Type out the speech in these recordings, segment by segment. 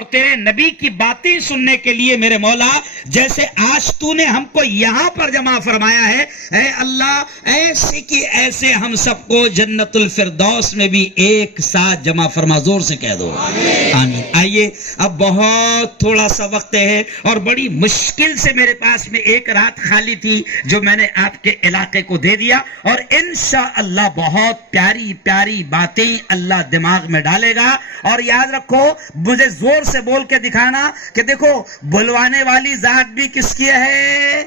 اور تیرے نبی کی باتیں سننے کے لیے میرے مولا جیسے آج تو نے ہم کو یہاں پر جمع فرمایا ہے، اے اللہ ایسے کی ایسے ہم سب کو جنت الفردوس میں بھی ایک ساتھ جمع فرما. زور سے کہہ دو آمین. آئیے اب بہت تھوڑا سا وقت ہے اور بڑی مشکل سے میرے پاس میں ایک رات خالی تھی جو میں نے آپ کے علاقے کو دے دیا، اور انشاءاللہ بہت پیاری پیاری باتیں اللہ دماغ میں ڈالے گا. اور یاد رکھو مجھے زور سے بول کے دکھانا کہ دیکھو بلوانے والی ذات بھی کس کی ہے؟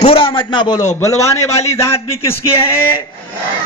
پورا مجمع بولو، بلوانے والی ذات بھی کس کی ہے؟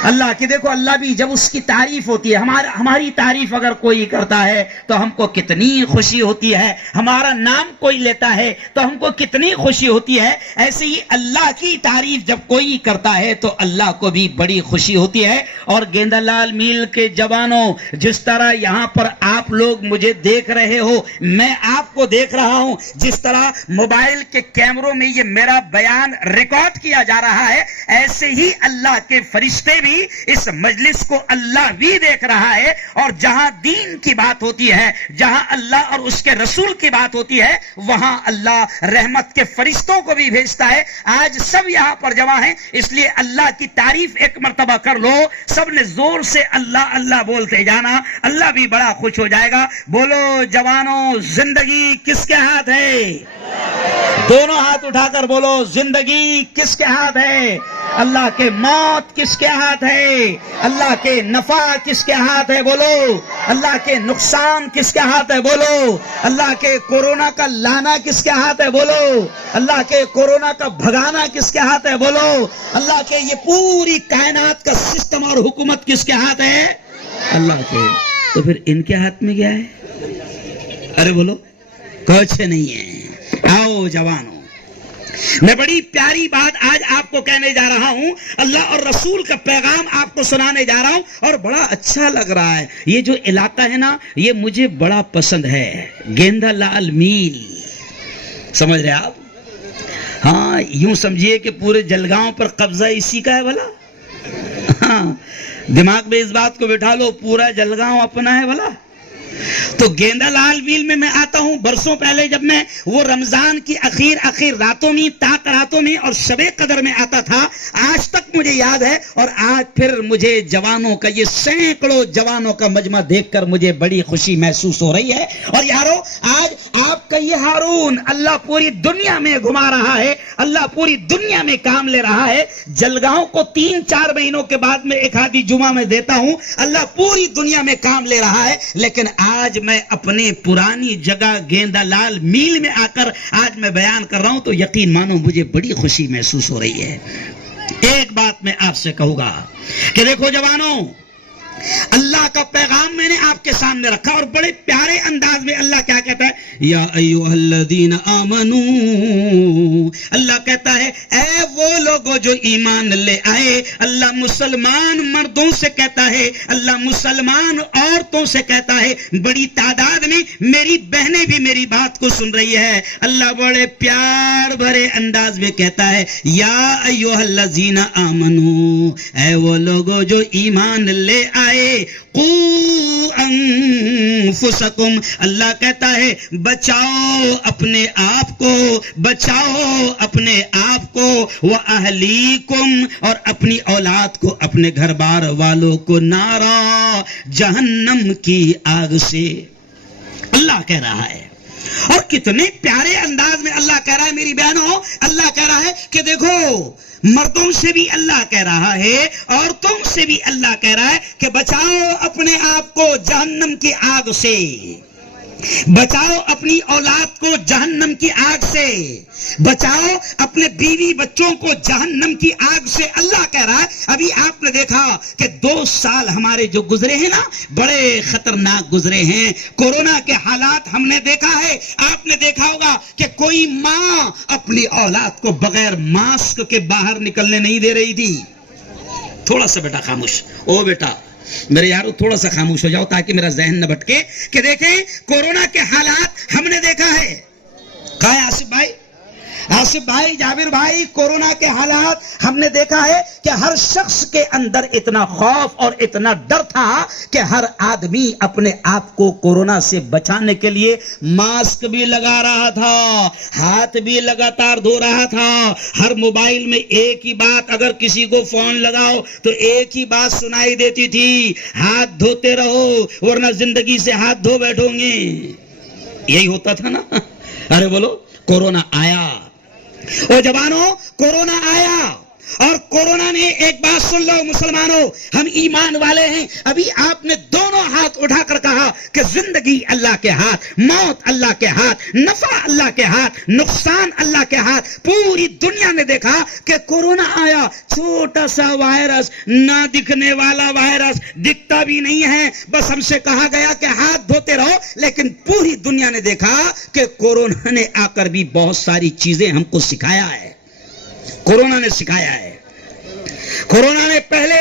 اللہ کی. دیکھو اللہ بھی جب اس کی تعریف ہوتی ہے، ہماری تعریف اگر کوئی کرتا ہے تو ہم کو کتنی خوشی ہوتی ہے، ہمارا نام کوئی لیتا ہے تو ہم کو کتنی خوشی ہوتی ہے. ایسے ہی اللہ کی تعریف جب کوئی کرتا ہے تو اللہ کو بھی بڑی خوشی ہوتی ہے. اور گیندا لال میل کے جوانوں، جس طرح یہاں پر آپ لوگ مجھے دیکھ رہے ہو، میں آپ کو دیکھ رہا ہوں، جس طرح موبائل کے کیمروں میں یہ میرا بیان ریکارڈ کیا جا رہا ہے، ایسے ہی اللہ کے فرشتے بھی اس مجلس کو اللہ بھی دیکھ رہا ہے. اور جہاں دین کی بات ہوتی ہے، جہاں اللہ اور اس کے رسول کی بات ہوتی ہے، وہاں اللہ رحمت کے فرشتوں کو بھی بھیجتا ہے. آج سب یہاں پر جمع ہیں، اس لیے اللہ کی تعریف ایک مرتبہ کر لو. سب نے زور سے اللہ اللہ بولتے جانا، اللہ بھی بڑا خوش ہو جائے گا. بولو جوانوں، زندگی کس کے ہاتھ ہے؟ دونوں ہاتھ اٹھا کر بولو، زندگی کس کے ہاتھ ہے؟ اللہ کے. موت کس کے ہاتھ ہے؟ اللہ کے. نفع کس کے ہاتھ ہے؟ بولو. اللہ کے. نقصان کس کے ہاتھ ہے؟ بولو. اللہ کے. کورونا کا لانا کس کے ہاتھ ہے؟ بولو. اللہ کے. کورونا کا بھگانا کس کے ہاتھ ہے؟ بولو. اللہ کے. یہ پوری کائنات کا سسٹم اور حکومت کس کے ہاتھ ہے؟ اللہ کے. تو پھر ان کے ہاتھ میں کیا ہے؟ ارے بولو. کچھ نہیں ہے. آؤ جوانوں، میں بڑی پیاری بات آج آپ کو کہنے جا رہا ہوں، اللہ اور رسول کا پیغام آپ کو سنانے جا رہا ہوں، اور بڑا اچھا لگ رہا ہے. یہ جو علاقہ ہے نا، یہ مجھے بڑا پسند ہے. گیندا لال میل، سمجھ رہے آپ؟ ہاں، یوں سمجھیے کہ پورے جلگاؤں پر قبضہ اسی کا ہے بھلا. ہاں، دماغ میں اس بات کو بٹھا لو، پورا جلگاؤں اپنا ہے بھلا. تو گیندا لال میل میں آتا ہوں. برسوں پہلے جب میں وہ رمضان کی اخیر راتوں میں، تاک راتوں میں اور شب قدر میں آتا تھا، آج تک مجھے یاد ہے. اور آج پھر مجھے جوانوں کا، یہ سینکڑوں جوانوں کا مجمع دیکھ کر مجھے بڑی خوشی محسوس ہو رہی ہے. اور یارو، آج آپ کا یہ ہارون اللہ پوری دنیا میں گھما رہا ہے، اللہ پوری دنیا میں کام لے رہا ہے. جلگاؤں کو 3-4 مہینوں کے بعد میں ایک آدھی جمعہ میں دیتا ہوں. اللہ پوری دنیا میں کام لے رہا ہے. لیکن آج میں اپنے پرانی جگہ گیندا لال میل میں آ کر آج میں بیان کر رہا ہوں تو یقین مانو مجھے بڑی خوشی محسوس ہو رہی ہے. ایک بات میں آپ سے کہوں گا کہ دیکھو جوانوں، اللہ کا پیغام میں نے آپ کے سامنے رکھا، اور بڑے پیارے انداز میں اللہ کیا کہتا ہے؟ یا ایھا الذین آمنو. اللہ کہتا ہے اے وہ لوگوں جو ایمان لے آئے. اللہ مسلمان مردوں سے کہتا ہے، اللہ مسلمان عورتوں سے کہتا ہے. بڑی تعداد میں میری بہنیں بھی میری بات کو سن رہی ہے. اللہ بڑے پیار بھرے انداز میں کہتا ہے یا ایھا الذین آمنو، اے وہ لوگوں جو ایمان لے آئے. قو انفسکم، اللہ کہتا ہے بچاؤ اپنے آپ کو، بچاؤ اپنے آپ کو، واہلیکم، اور اپنی اولاد کو، اپنے گھر بار والوں کو، نارا، جہنم کی آگ سے. اللہ کہہ رہا ہے. اور کتنے پیارے انداز میں اللہ کہہ رہا ہے میری بہنوں. اللہ کہہ رہا ہے کہ دیکھو، مردوں سے بھی اللہ کہہ رہا ہے، عورتوں سے بھی اللہ کہہ رہا ہے کہ بچاؤ اپنے آپ کو جہنم کی آگ سے، بچاؤ اپنی اولاد کو جہنم کی آگ سے، بچاؤ اپنے بیوی بچوں کو جہنم کی آگ سے. اللہ کہہ رہا ہے. ابھی آپ نے دیکھا کہ 2 سال ہمارے جو گزرے ہیں نا، بڑے خطرناک گزرے ہیں. کورونا کے حالات ہم نے دیکھا ہے. آپ نے دیکھا ہوگا کہ کوئی ماں اپنی اولاد کو بغیر ماسک کے باہر نکلنے نہیں دے رہی تھی. تھوڑا سا بیٹا خاموش، او بیٹا میرے یارو تھوڑا سا خاموش ہو جاؤ تاکہ میرا ذہن نہ بھٹکے. کہ دیکھیں کورونا کے حالات ہم نے دیکھا ہے. کہا ہے آصف آصف بھائی، جابر بھائی، کورونا کے حالات ہم نے دیکھا ہے کہ ہر شخص کے اندر اتنا خوف اور اتنا ڈر تھا کہ ہر آدمی اپنے آپ کو کورونا سے بچانے کے لیے ماسک بھی لگا رہا تھا، ہاتھ بھی لگاتار دھو رہا تھا. ہر موبائل میں ایک ہی بات، اگر کسی کو فون لگاؤ تو ایک ہی بات سنائی دیتی تھی، ہاتھ دھوتے رہو ورنہ زندگی سے ہاتھ دھو بیٹھو گے. یہی ہوتا تھا نا. ارے بولو، کورونا آیا، او جوانوں، کورونا آیا. اور کورونا نے ایک بات سن لو مسلمانوں، ہم ایمان والے ہیں. ابھی آپ نے دونوں ہاتھ اٹھا کر کہا کہ زندگی اللہ کے ہاتھ، موت اللہ کے ہاتھ، نفع اللہ کے ہاتھ، نقصان اللہ کے ہاتھ. پوری دنیا نے دیکھا کہ کورونا آیا، چھوٹا سا وائرس، نہ دکھنے والا وائرس، دکھتا بھی نہیں ہے، بس ہم سے کہا گیا کہ ہاتھ دھوتے رہو. لیکن پوری دنیا نے دیکھا کہ کورونا نے آ کر بھی بہت ساری چیزیں ہم کو سکھایا ہے. کورونا نے سکھایا ہے. کورونا نے پہلے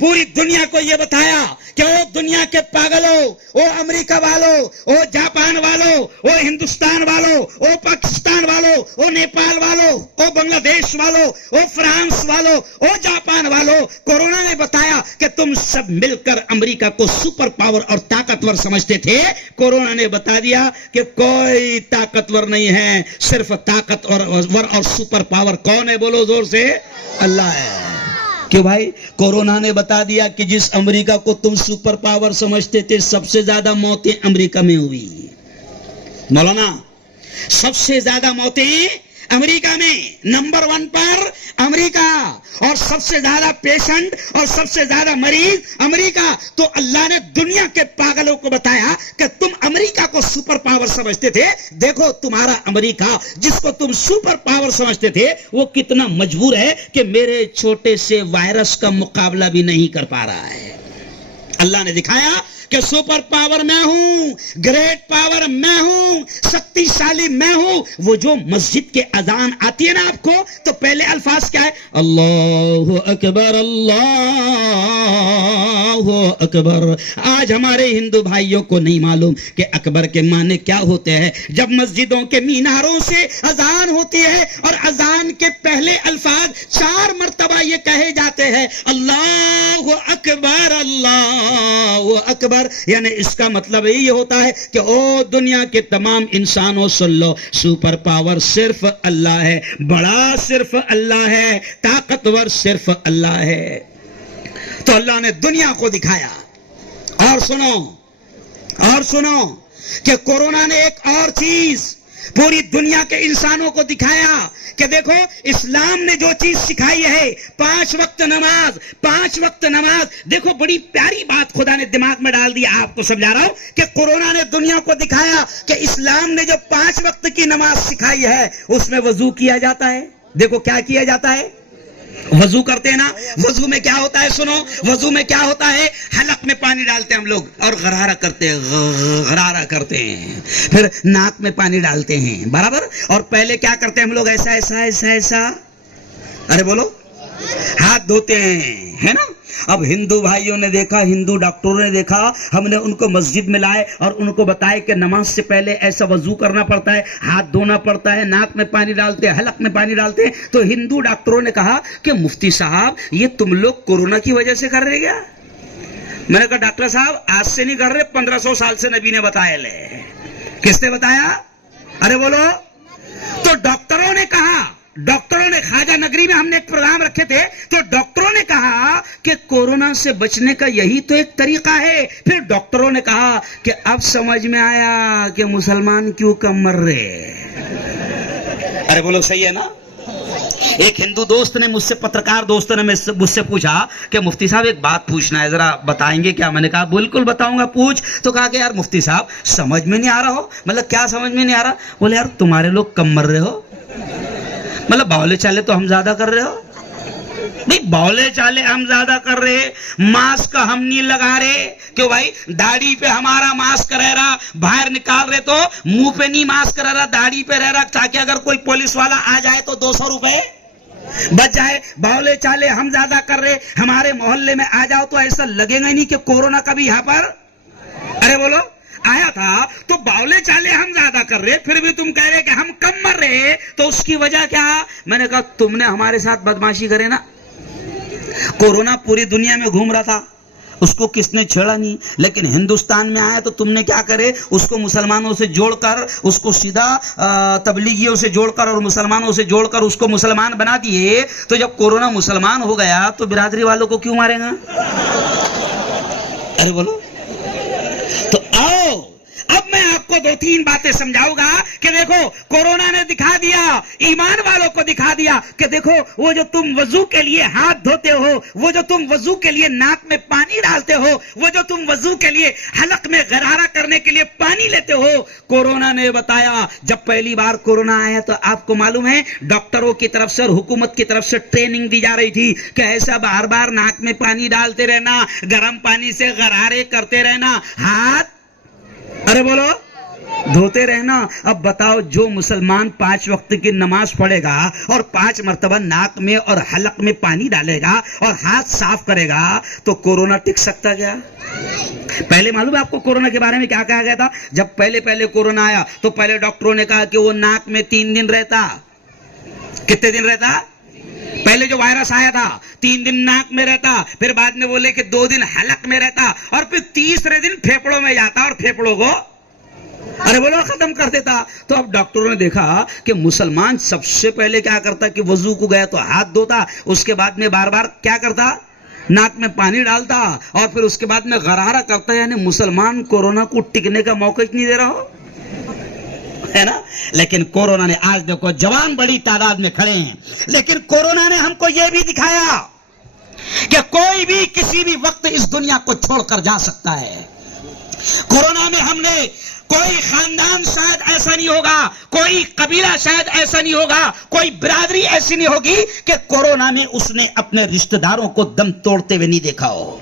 پوری دنیا کو یہ بتایا کہ وہ دنیا کے پاگلوں، وہ امریکہ والوں، وہ جاپان والوں، وہ ہندوستان والوں، وہ پاکستان والوں، وہ نیپال والوں، وہ بنگلہ دیش والوں، وہ فرانس والوں، وہ جاپان والوں، کورونا نے بتایا کہ تم سب مل کر امریکہ کو سپر پاور اور طاقتور سمجھتے تھے. کورونا نے بتا دیا کہ کوئی طاقتور نہیں ہے، صرف طاقتور اور سپر پاور کون ہے؟ بولو زور سے، اللہ ہے. کیوں بھائی؟ کورونا نے بتا دیا کہ جس امریکہ کو تم سپر پاور سمجھتے تھے، سب سے زیادہ موتیں امریکہ میں ہوئی. مولانا، سب سے زیادہ موتیں امریکہ میں، نمبر 1 پر امریکہ، اور سب سے زیادہ پیشنٹ اور سب سے زیادہ مریض امریکہ. تو اللہ نے دنیا کے پاگلوں کو بتایا کہ تم امریکہ کو سپر پاور سمجھتے تھے، دیکھو تمہارا امریکہ جس کو تم سپر پاور سمجھتے تھے وہ کتنا مجبور ہے کہ میرے چھوٹے سے وائرس کا مقابلہ بھی نہیں کر پا رہا ہے. اللہ نے دکھایا کہ سپر پاور میں ہوں، گریٹ پاور میں ہوں، شکتیشالی میں ہوں. وہ جو مسجد کے اذان آتی ہے نا آپ کو، تو پہلے الفاظ کیا ہے؟ اللہ اکبر، اللہ اکبر. آج ہمارے ہندو بھائیوں کو نہیں معلوم کہ اکبر کے معنی کیا ہوتے ہیں. جب مسجدوں کے میناروں سے اذان ہوتی ہے اور اذان کے پہلے الفاظ 4 مرتبہ یہ کہے جاتے ہیں، اللہ اکبر، اللہ اکبر، یعنی اس کا مطلب یہ ہوتا ہے کہ او دنیا کے تمام انسانوں سن لو، سپر پاور صرف اللہ ہے، بڑا صرف اللہ ہے، طاقتور صرف اللہ ہے. تو اللہ نے دنیا کو دکھایا. اور سنو کہ کورونا نے ایک اور چیز پوری دنیا کے انسانوں کو دکھایا کہ دیکھو اسلام نے جو چیز سکھائی ہے، 5 وقت نماز. دیکھو بڑی پیاری بات خدا نے دماغ میں ڈال دیا. آپ کو سمجھا رہا ہوں کہ کورونا نے دنیا کو دکھایا کہ اسلام نے جو 5 وقت کی نماز سکھائی ہے اس میں وضو کیا جاتا ہے. دیکھو کیا کیا جاتا ہے، وضو کرتے ہیں نا. وضو میں کیا ہوتا ہے؟ سنو، وضو میں کیا ہوتا ہے؟ حلق میں پانی ڈالتے ہیں ہم لوگ اور غرارہ کرتے ہیں، پھر ناک میں پانی ڈالتے ہیں، برابر. اور پہلے کیا کرتے ہیں ہم لوگ؟ ایسا ایسا ایسا ایسا، ارے بولو، ہاتھ دھوتے ہیں، ہے نا. اب ہندو بھائیوں نے دیکھا، ہندو ڈاکٹروں نے دیکھا، ہم نے ان کو مسجد میں لائے اور ان کو بتایا کہ نماز سے پہلے ایسا وضو کرنا پڑتا ہے، ہاتھ دھونا پڑتا ہے، ناک میں پانی ڈالتے ہیں، حلق میں پانی ڈالتے ہیں. تو ہندو ڈاکٹروں نے کہا کہ مفتی صاحب یہ تم لوگ کورونا کی وجہ سے کر رہے کیا؟ میں نے کہا ڈاکٹر صاحب آج سے نہیں کر رہے، 1500 سال سے نبی نے بتایا. لے کس نے بتایا؟ ارے بولو. تو ڈاکٹروں نے کہا، ڈاکٹروں نے خواجہ نگری میں ہم نے ایک پروگرام رکھے تھے، تو ڈاکٹروں نے کہا کہ کورونا سے بچنے کا یہی تو ایک طریقہ ہے. پھر ڈاکٹروں نے کہا کہ اب سمجھ میں آیا کہ مسلمان کیوں کم مر رہے. ارے بولو صحیح ہے نا. ایک ہندو دوست نے مجھ سے، پترکار دوست نے مجھ سے پوچھا کہ مفتی صاحب ایک بات پوچھنا ہے، ذرا بتائیں گے کیا؟ میں نے کہا بالکل بتاؤں گا، پوچھ. تو کہا کہ یار مفتی صاحب سمجھ میں نہیں آ رہا ہو. مطلب کیا سمجھ میں نہیں آ رہا؟ بولے یار تمہارے لوگ کم مر رہے ہو، مطلب باولے چالے تو ہم زیادہ کر رہے ہو. نہیں، باولے چالے ہم زیادہ کر رہے، ماسک ہم نہیں لگا رہے. کیوں بھائی؟ داڑھی پہ ہمارا ماسک رہ رہا، باہر نکال رہے تو منہ پہ نہیں ماسک رہ رہا، داڑھی پہ رہ رہا، تاکہ اگر کوئی پولیس والا آ جائے تو 200 روپے بچ جائے. باولے چالے ہم زیادہ کر رہے. ہمارے محلے میں آ جاؤ تو ایسا لگے گا ہی نہیں کہ کورونا کا بھی یہاں پر، ارے بولو، آیا تھا. تو باولے چالے ہم زیادہ کر رہے، پھر بھی تم کہہ رہے کہ ہم کم مر رہے. چھوڑے تو اس کی وجہ کیا؟ میں نے کہا تم نے ہمارے ساتھ بدماشی کرے نا. کورونا پوری دنیا میں گھوم رہا تھا, اس کو کس نے چھیڑا نہیں, لیکن ہندوستان میں آیا تو تم نے کیا کرے, اس کو مسلمانوں سے جوڑ کر, اس کو سیدھا تبلیغیوں سے جوڑ کر اور مسلمانوں سے جوڑ کر اس کو مسلمان بنا دیے. تو جب کورونا مسلمان ہو گیا تو برادری والوں کو کیوں مارے گا؟ ارے بولو. تو آؤ اب میں آپ کو 2-3 باتیں سمجھاؤں گا کہ دیکھو کورونا نے دکھا دیا, ایمان والوں کو دکھا دیا کہ دیکھو وہ جو تم وضو کے لیے ہاتھ دھوتے ہو, وہ جو تم وضو کے لیے ناک میں پانی ڈالتے ہو, وہ جو تم وضو کے لیے حلق میں غرارہ کرنے کے لیے پانی لیتے ہو, کورونا نے بتایا. جب پہلی بار کورونا آیا تو آپ کو معلوم ہے ڈاکٹروں کی طرف سے اور حکومت کی طرف سے ٹریننگ دی جا رہی تھی کہ ایسا بار بار ناک میں پانی ڈالتے رہنا, گرم پانی سے غرارے کرتے رہنا, ہاتھ ارے بولو دھوتے رہنا. اب بتاؤ جو مسلمان 5 وقت کی نماز پڑھے گا اور 5 مرتبہ ناک میں اور حلق میں پانی ڈالے گا اور ہاتھ صاف کرے گا تو کورونا ٹک سکتا کیا؟ پہلے معلوم ہے آپ کو کورونا کے بارے میں کیا کہا گیا تھا؟ جب پہلے کورونا آیا تو پہلے ڈاکٹروں نے کہا کہ وہ ناک میں 3 دن رہتا. کتنے دن رہتا؟ پہلے جو وائرس آیا تھا 3 دن ناک میں رہتا, پھر بعد میں بولے کہ 2 دن حلق میں رہتا اور پھر تیسرے دن پھیپڑوں میں جاتا اور پھیپڑوں کو ارے بولو ختم کر دیتا. تو اب ڈاکٹروں نے دیکھا کہ مسلمان سب سے پہلے کیا کرتا کہ وضو کو گیا تو ہاتھ دھوتا, اس کے بعد میں بار بار کیا کرتا, ناک میں پانی ڈالتا اور پھر اس کے بعد میں غرارہ کرتا. یعنی مسلمان کورونا کو ٹکنے کا موقع نہیں دے رہا ہو ہے نا. لیکن کورونا نے آج دیکھو جوان بڑی تعداد میں کھڑے ہیں, لیکن کورونا نے ہم کو یہ بھی دکھایا کہ کوئی بھی کسی بھی وقت اس دنیا کو چھوڑ کر جا سکتا ہے. کورونا میں ہم نے کوئی خاندان شاید ایسا نہیں ہوگا, کوئی قبیلہ شاید ایسا نہیں ہوگا, کوئی برادری ایسی نہیں ہوگی کہ کورونا میں اس نے اپنے رشتہ داروں کو دم توڑتے ہوئے نہیں دیکھا ہو.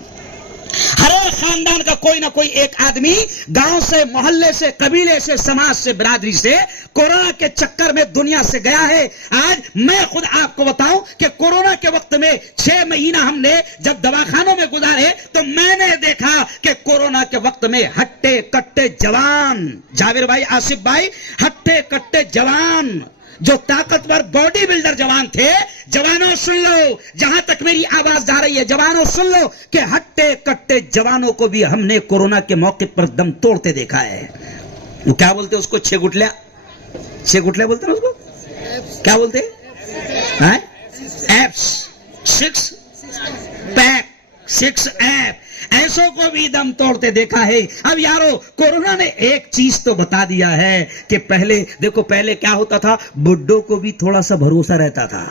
ہر ایک خاندان کا کوئی نہ کوئی ایک آدمی گاؤں سے, محلے سے, قبیلے سے, سماج سے, برادری سے کورونا کے چکر میں دنیا سے گیا ہے. آج میں خود آپ کو بتاؤں کہ کورونا کے وقت میں 6 مہینہ ہم نے جب دواخانوں میں گزارے تو میں نے دیکھا کہ کورونا کے وقت میں ہٹے کٹے جوان, جاویر بھائی, آصف بھائی, ہٹے کٹے جوان جو طاقتور باڈی بلڈر جوان تھے, جوانوں سن لو, جہاں تک میری آواز جا رہی ہے جوانوں سن لو کہ ہٹے کٹے جوانوں کو بھی ہم نے کورونا کے موقع پر دم توڑتے دیکھا ہے. وہ کیا بولتے اس کو, 6 گٹلیا بولتے ہیں اس کو, کیا بولتے ہیں, ایپس, 6 پیک, 6 ایپ, ایسوں کو بھی دم توڑتے دیکھا ہے. اب یارو کورونا نے ایک چیز تو بتا دیا ہے کہ پہلے دیکھو, پہلے کیا ہوتا تھا, بڈھوں کو بھی تھوڑا سا بھروسہ رہتا تھا.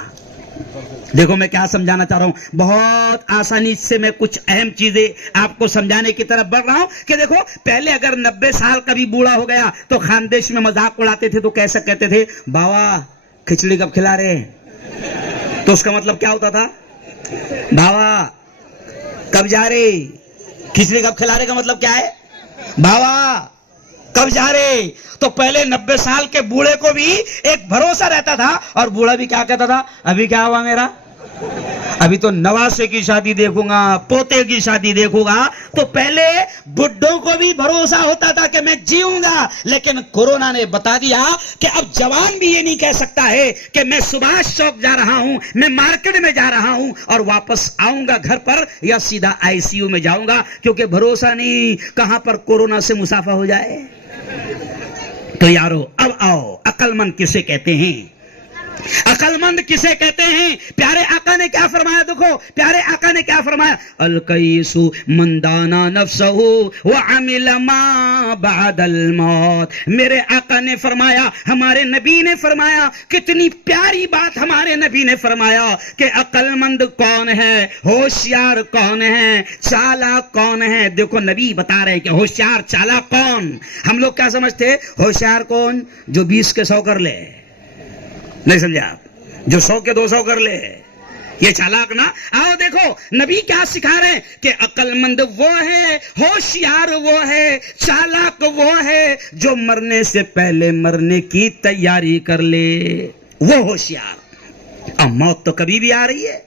دیکھو میں کیا سمجھانا چاہ رہا ہوں, بہت آسانی سے میں کچھ اہم چیزیں آپ کو سمجھانے کی طرف بڑھ رہا ہوں کہ دیکھو پہلے اگر 90 سال کا بھی بوڑھا ہو گیا تو خاندیش میں مذاق اڑاتے تھے تو کیسا کہتے تھے, بابا کھچڑی کب کھلا رہے, تو اس کا مطلب کیا ہوتا تھا, بابا کب جا رہے, کھچڑی کب کھلا رہے کا مطلب کیا ہے, بابا کب جا رہے. تو پہلے 90 سال کے بوڑھے کو بھی ایک بھروسہ رہتا تھا اور بوڑھا بھی کیا کہتا تھا, ابھی کیا ہوا میرا, ابھی تو نواسے کی شادی دیکھوں گا, پوتے کی شادی دیکھوں گا. تو پہلے بڈھوں کو بھی بھروسہ ہوتا تھا کہ میں جیوں گا, لیکن کورونا نے بتا دیا کہ اب جوان بھی یہ نہیں کہہ سکتا ہے کہ میں سبھاش چوک جا رہا ہوں, میں مارکیٹ میں جا رہا ہوں اور واپس آؤں گا گھر پر یا سیدھا ICU میں جاؤں گا, کیونکہ بھروسہ نہیں کہاں پر کورونا سے مسافہ ہو جائے. تو یارو اب آؤ, عقل مند کسے کہتے ہیں, عقل مند کسے کہتے ہیں. پیارے آقا نے کیا فرمایا, دیکھو پیارے آقا نے کیا فرمایا, القیس من دانا نفسہ وعمل ما بعد الموت. میرے آقا نے فرمایا, ہمارے نبی نے فرمایا, کتنی پیاری بات ہمارے نبی نے فرمایا کہ عقل مند کون ہے, ہوشیار کون ہے, چالاک کون ہے. دیکھو نبی بتا رہے کہ ہوشیار چالاک کون. ہم لوگ کیا سمجھتے, ہوشیار کون, جو 20 کے 100 کر لے, نہیں سمجھے آپ, جو 100 کے 200 کر لے, یہ چالاک نا. آؤ دیکھو نبی کیا سکھا رہے ہیں کہ عقل مند وہ ہے, ہوشیار وہ ہے, چالاک وہ ہے جو مرنے سے پہلے مرنے کی تیاری کر لے, وہ ہوشیار. اب موت تو کبھی بھی آ رہی ہے,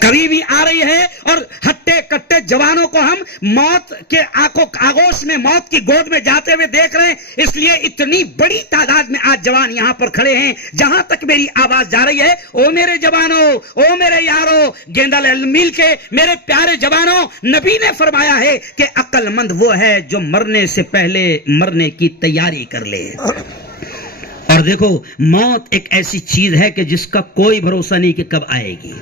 کبھی بھی آ رہی ہے اور ہٹے کٹے جوانوں کو ہم موت کے آگوش میں، موت کی گود میں جاتے ہوئے دیکھ رہے ہیں. اس لیے اتنی بڑی تعداد میں آج جوان یہاں پر کھڑے ہیں. جہاں تک میری آواز جا رہی ہے، او میرے جوانوں، او میرے یاروں، گیندل المیل کے میرے پیارے جوانوں، نبی نے فرمایا ہے کہ عقل مند وہ ہے جو مرنے سے پہلے مرنے کی تیاری کر لے. اور دیکھو، موت ایک ایسی چیز ہے کہ جس کا کوئی بھروسہ نہیں کہ کب آئے گی،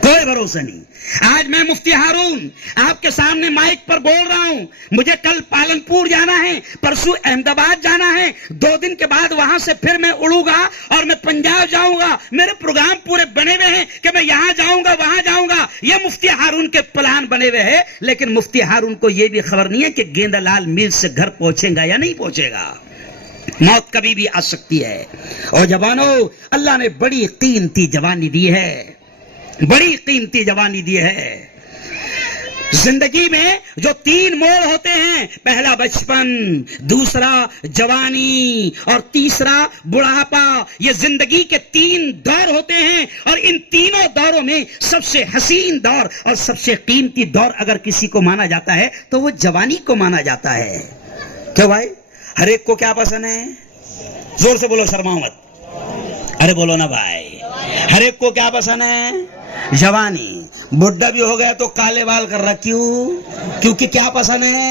کوئی بھروسہ نہیں. آج میں مفتی ہارون آپ کے سامنے مائک پر بول رہا ہوں. مجھے کل پالنپور جانا ہے، پرسوں احمد آباد جانا ہے، 2 دن کے بعد وہاں سے پھر میں اڑوں گا اور میں پنجاب جاؤں گا. میرے پروگرام پورے بنے ہوئے ہیں کہ میں یہاں جاؤں گا، وہاں جاؤں گا. یہ مفتی ہارون کے پلان بنے ہوئے ہیں، لیکن مفتی ہارون کو یہ بھی خبر نہیں ہے کہ گیندا لال میر سے گھر پہنچے گا یا نہیں پہنچے گا. موت کبھی بھی آ سکتی ہے. اور جوانوں، اللہ نے بڑی قیمتی جوانی دی ہے، بڑی قیمتی جوانی دی ہے. زندگی میں جو 3 موڑ ہوتے ہیں، پہلا بچپن، دوسرا جوانی اور تیسرا بڑھاپا. یہ زندگی کے 3 دور ہوتے ہیں، اور ان تینوں دوروں میں سب سے حسین دور اور سب سے قیمتی دور اگر کسی کو مانا جاتا ہے تو وہ جوانی کو مانا جاتا ہے. کیوں بھائی؟ ہر ایک کو کیا پسند ہے؟ زور سے بولو، شرماؤ مت. ارے بولو نا بھائی. ہر ایک کو کیا پسند ہے؟ جوانی. بڈھا بھی ہو گیا تو کالے بال کر رہا. کیوں؟ کیونکہ کیا پسند ہے؟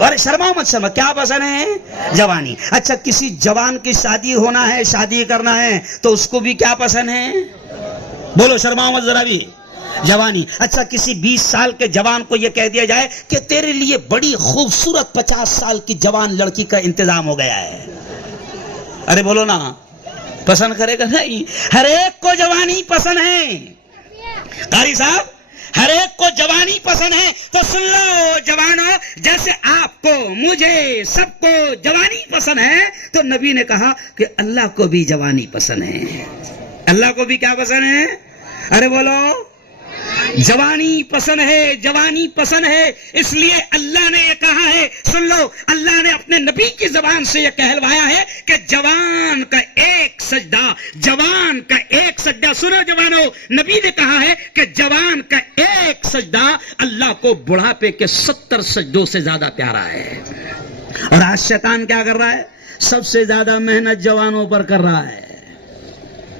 ارے شرماؤ مت، شرما. کیا پسند ہے؟ جوانی. اچھا، کسی جوان کی شادی ہونا ہے، شادی کرنا ہے، تو اس کو بھی کیا پسند ہے؟ بولو، شرماؤ مت ذرا بھی. جوانی. اچھا، کسی 20 سال کے جوان کو یہ کہہ دیا جائے کہ تیرے لیے بڑی خوبصورت 50 سال کی جوان لڑکی کا انتظام ہو گیا ہے، ارے بولو نا، پسند کرے گا؟ نہیں. ہر ایک کو جوانی پسند ہے. قاری صاحب، ہر ایک کو جوانی پسند ہے. تو سن لو جوانوں، جیسے آپ کو، مجھے، سب کو جوانی پسند ہے، تو نبی نے کہا کہ اللہ کو بھی جوانی پسند ہے. اللہ کو بھی کیا پسند ہے؟ ارے بولو، جوانی پسند ہے، جوانی پسند ہے. اس لیے اللہ نے یہ کہا ہے، سن لو، اللہ نے اپنے نبی کی زبان سے یہ کہلوایا ہے کہ جوان کا ایک سجدہ، جوان کا ایک سجدہ. سنو جوانوں، نبی نے کہا ہے کہ جوان کا ایک سجدہ اللہ کو بڑھاپے کے 70 سجدوں سے زیادہ پیارا ہے. اور آج شیطان کیا کر رہا ہے؟ سب سے زیادہ محنت جوانوں پر کر رہا ہے.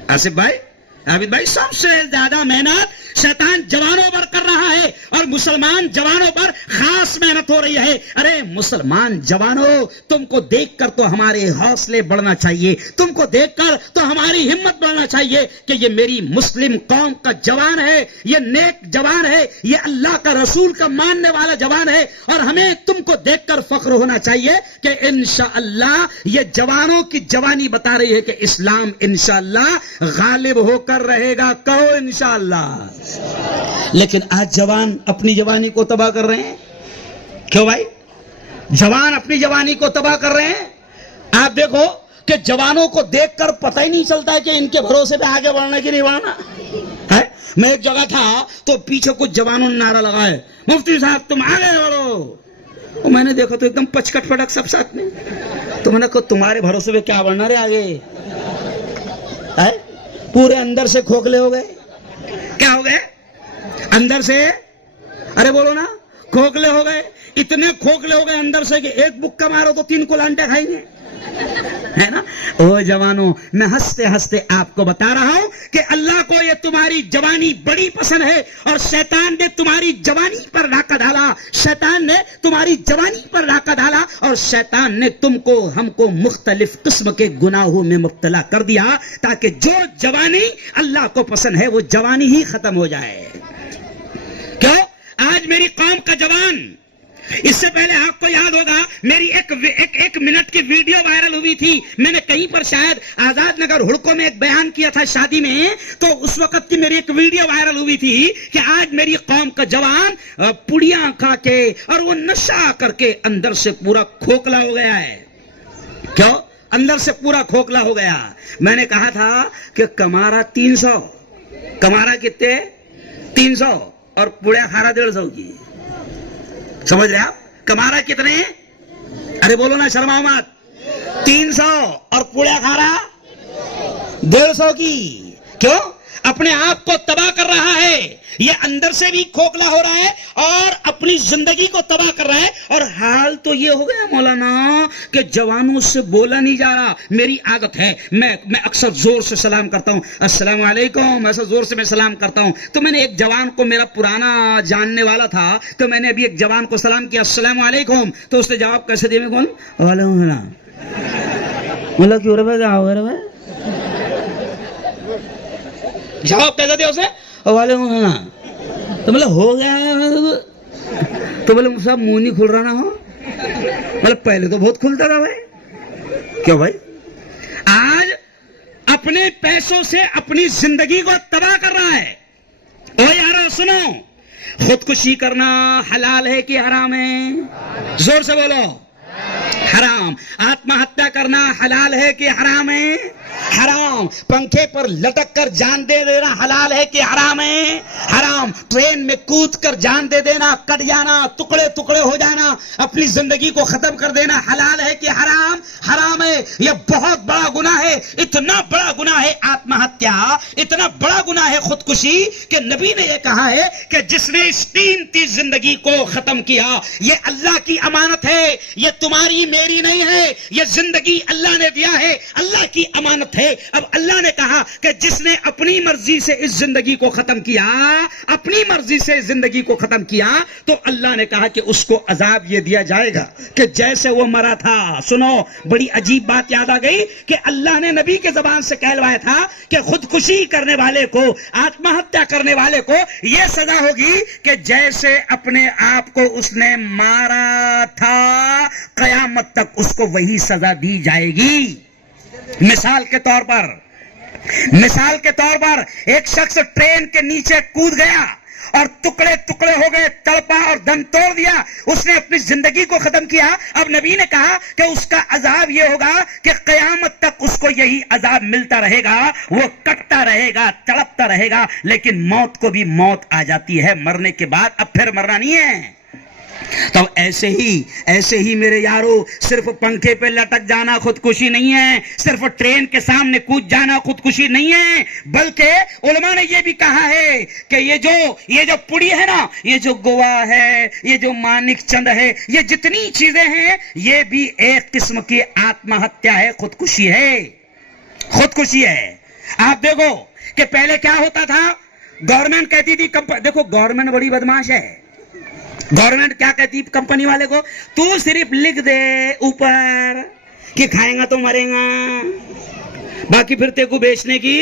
آصف بھائی، عابد بھائی، سب سے زیادہ محنت شیطان جوانوں پر کر رہا ہے، اور مسلمان جوانوں پر خاص محنت ہو رہی ہے. ارے مسلمان جوانوں، تم کو دیکھ کر تو ہمارے حوصلے بڑھنا چاہیے، تم کو دیکھ کر تو ہماری ہمت بڑھنا چاہیے کہ یہ میری مسلم قوم کا جوان ہے، یہ نیک جوان ہے، یہ اللہ کا رسول کا ماننے والا جوان ہے. اور ہمیں تم کو دیکھ کر فخر ہونا چاہیے کہ انشاءاللہ یہ جوانوں کی جوانی بتا رہی ہے کہ اسلام انشاءاللہ غالب ہو کر رہے گا. کہو انشاءاللہ. لیکن آج جوان اپنی جوانی کو تباہ کر رہے ہیں. کیوں بھائی؟ جوان اپنی جوانی کو تباہ کر رہے ہیں. آپ دیکھو کہ جوانوں کو دیکھ کر پتہ ہی نہیں چلتا ہے کہ ان کے بھروسے پہ آگے بڑھنا کہ نہیں بڑھنا ہے. میں ایک جگہ تھا تو پیچھے کچھ جوانوں نے نعرہ لگائے، مفتی صاحب تم آگے بڑھو. میں نے دیکھا تو ایک دم پچکٹ پٹک سب ساتھ میں. تو میں نے کہا تمہارے بھروسے پہ کیا بڑھنا رہے آگے؟ پورے اندر سے کھوکھلے ہو گئے. کیا ہو گئے اندر سے؟ ارے بولو نا، کھوکھلے ہو گئے. اتنے کھوکھلے ہو گئے اندر سے کہ ایک بکا مارو تو 3 کلانٹے کھائیں گے، ہے نا. او جوانوں، میں ہنستے ہنستے آپ کو بتا رہا ہوں کہ اللہ کو یہ تمہاری جوانی بڑی پسند ہے، اور شیطان نے تمہاری جوانی پر ڈاکہ ڈالا، شیطان نے تمہاری جوانی پر ڈاکہ ڈالا، اور شیطان نے تم کو، ہم کو مختلف قسم کے گناہوں میں مبتلا کر دیا تاکہ جو جوانی اللہ کو پسند ہے وہ جوانی ہی ختم ہو جائے. کیوں؟ آج میری قوم کا جوان، اس سے پہلے آپ کو یاد ہوگا میری ایک منٹ کی ویڈیو وائرل ہوئی تھی. میں نے کہیں پر شاید آزاد نگر ہڑکوں میں ایک بیان کیا تھا شادی میں، تو اس وقت کی میری ایک ویڈیو وائرل ہوئی تھی کہ آج میری قوم کا جوان پڑیاں کھا کے اور وہ نشہ کر کے اندر سے پورا کھوکھلا ہو گیا ہے. کیوں؟ اندر سے پورا کھوکھلا ہو گیا. میں نے کہا تھا کہ کمارا 300، کمارا کتنے؟ 300 اور پڑیا کھارا 150 کی. سمجھ رہے آپ؟ کمارا کتنے؟ ارے بولو نا، شرماؤ مت. 300 اور پوڑا کھارا 150 کی. کیوں؟ اپنے آپ کو تباہ کر رہا ہے، یہ اندر سے بھی کھوکھلا ہو رہا ہے اور اپنی زندگی کو تباہ کر رہا ہے. اور حال تو یہ ہو گیا مولانا کہ جوانوں سے بولا نہیں جا رہا. میری عادت ہے میں اکثر زور سے سلام کرتا ہوں، السلام علیکم، ایسا زور سے میں سلام کرتا ہوں. تو میں نے ایک جوان کو، میرا پرانا جاننے والا تھا، تو میں نے ابھی ایک جوان کو سلام کیا، السلام علیکم. تو اس نے جواب کیسے دیا؟ میں کون؟ وعلیکم السلام. بولا کیوں رہا کیا ہو رہا ہے؟ جواب کیسا دیا اسے؟ وعلیکم السلام. تو مطلب ہو گیا. تو بولے صاحب منہ نہیں کھل رہا نہ ہو؟ مطلب پہلے تو بہت کھلتا تھا بھائی. کیوں بھائی؟ آج اپنے پیسوں سے اپنی زندگی کو تباہ کر رہا ہے. او یارو سنو، خودکشی کرنا حلال ہے کہ حرام ہے؟ زور سے بولو. حرام. آتما ہتیا کرنا حلال ہے کہ حرام ہے؟ حرام. پنکھے پر لٹک کر جان دے دینا حلال ہے کہ حرام ہے؟ حرام. ٹرین میں کود کر جان دے دینا، کٹ جانا، ٹکڑے ٹکڑے ہو جانا، اپنی زندگی کو ختم کر دینا حلال ہے کہ حرام؟ حرام ہے. یہ بہت بڑا گناہ ہے. اتنا بڑا گناہ ہے آتما ہتیا، اتنا بڑا گناہ ہے خودکشی کہ نبی نے یہ کہا ہے کہ جس نے اس قیمتی زندگی کو ختم کیا، یہ اللہ کی امانت ہے، یہ تمہاری میری نہیں ہے، یہ زندگی اللہ نے دیا ہے، اللہ کی امانت ہے. اب اللہ نے کہا کہ جس نے اپنی مرضی سے اس زندگی کو ختم کیا، اپنی مرضی سے زندگی کو ختم کیا، تو اللہ نے کہا کہ اس کو عذاب یہ دیا جائے گا کہ جیسے وہ مرا تھا. سنو، بڑی عجیب بات یاد آ گئی کہ اللہ نے نبی کے زبان سے کہلوایا تھا کہ خودکشی کرنے والے کو، آتما ہتیا کرنے والے کو یہ سزا ہوگی کہ جیسے اپنے آپ کو اس نے مارا تھا، قیامت تک اس کو وہی سزا دی جائے گی. مثال کے طور پر ایک شخص ٹرین کے نیچے کود گیا اور ٹکڑے ٹکڑے ہو گئے، تڑپا اور دم توڑ دیا، اس نے اپنی زندگی کو ختم کیا. اب نبی نے کہا کہ اس کا عذاب یہ ہوگا کہ قیامت تک اس کو یہی عذاب ملتا رہے گا، وہ کٹتا رہے گا، تڑپتا رہے گا. لیکن موت کو بھی موت آ جاتی ہے مرنے کے بعد، اب پھر مرنا نہیں ہے. تو ایسے ہی میرے یارو، صرف پنکھے پہ لٹک جانا خودکشی نہیں ہے، صرف ٹرین کے سامنے کود جانا خودکشی نہیں ہے، بلکہ علماء نے یہ بھی کہا ہے کہ یہ جو پڑی ہے نا، یہ جو گوا ہے، یہ جو مانک چند ہے، یہ جتنی چیزیں ہیں، یہ بھی ایک قسم کی آتما ہتیا ہے، خودکشی ہے. آپ دیکھو کہ پہلے کیا ہوتا تھا، گورنمنٹ کہتی تھی، دیکھو گورنمنٹ بڑی بدماش ہے. گورنمنٹ کیا کہتی کمپنی والے کو، تو صرف لکھ دے اوپر کہ کھائیں گا تو مرے گا، باقی پھر تے کو بیچنے کی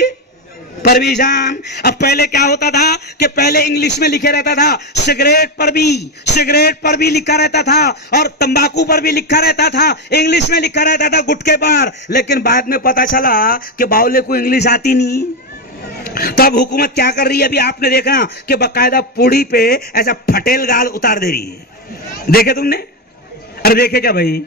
پرویژن. اب پہلے کیا ہوتا تھا کہ پہلے انگلش میں لکھے رہتا تھا، سگریٹ پر بھی لکھا رہتا تھا اور تمباکو پر بھی لکھا رہتا تھا، انگلش میں لکھا رہتا تھا گٹکے پر. لیکن بعد میں پتا چلا کہ باولے کو انگلش آتی نہیں. تو اب حکومت کیا کر رہی ہے، ابھی آپ نے دیکھا کہ باقاعدہ پوڑی پہ ایسا پھٹیل گال اتار دے رہی ہے. دیکھے تم نے؟ ارے دیکھے کیا بھائی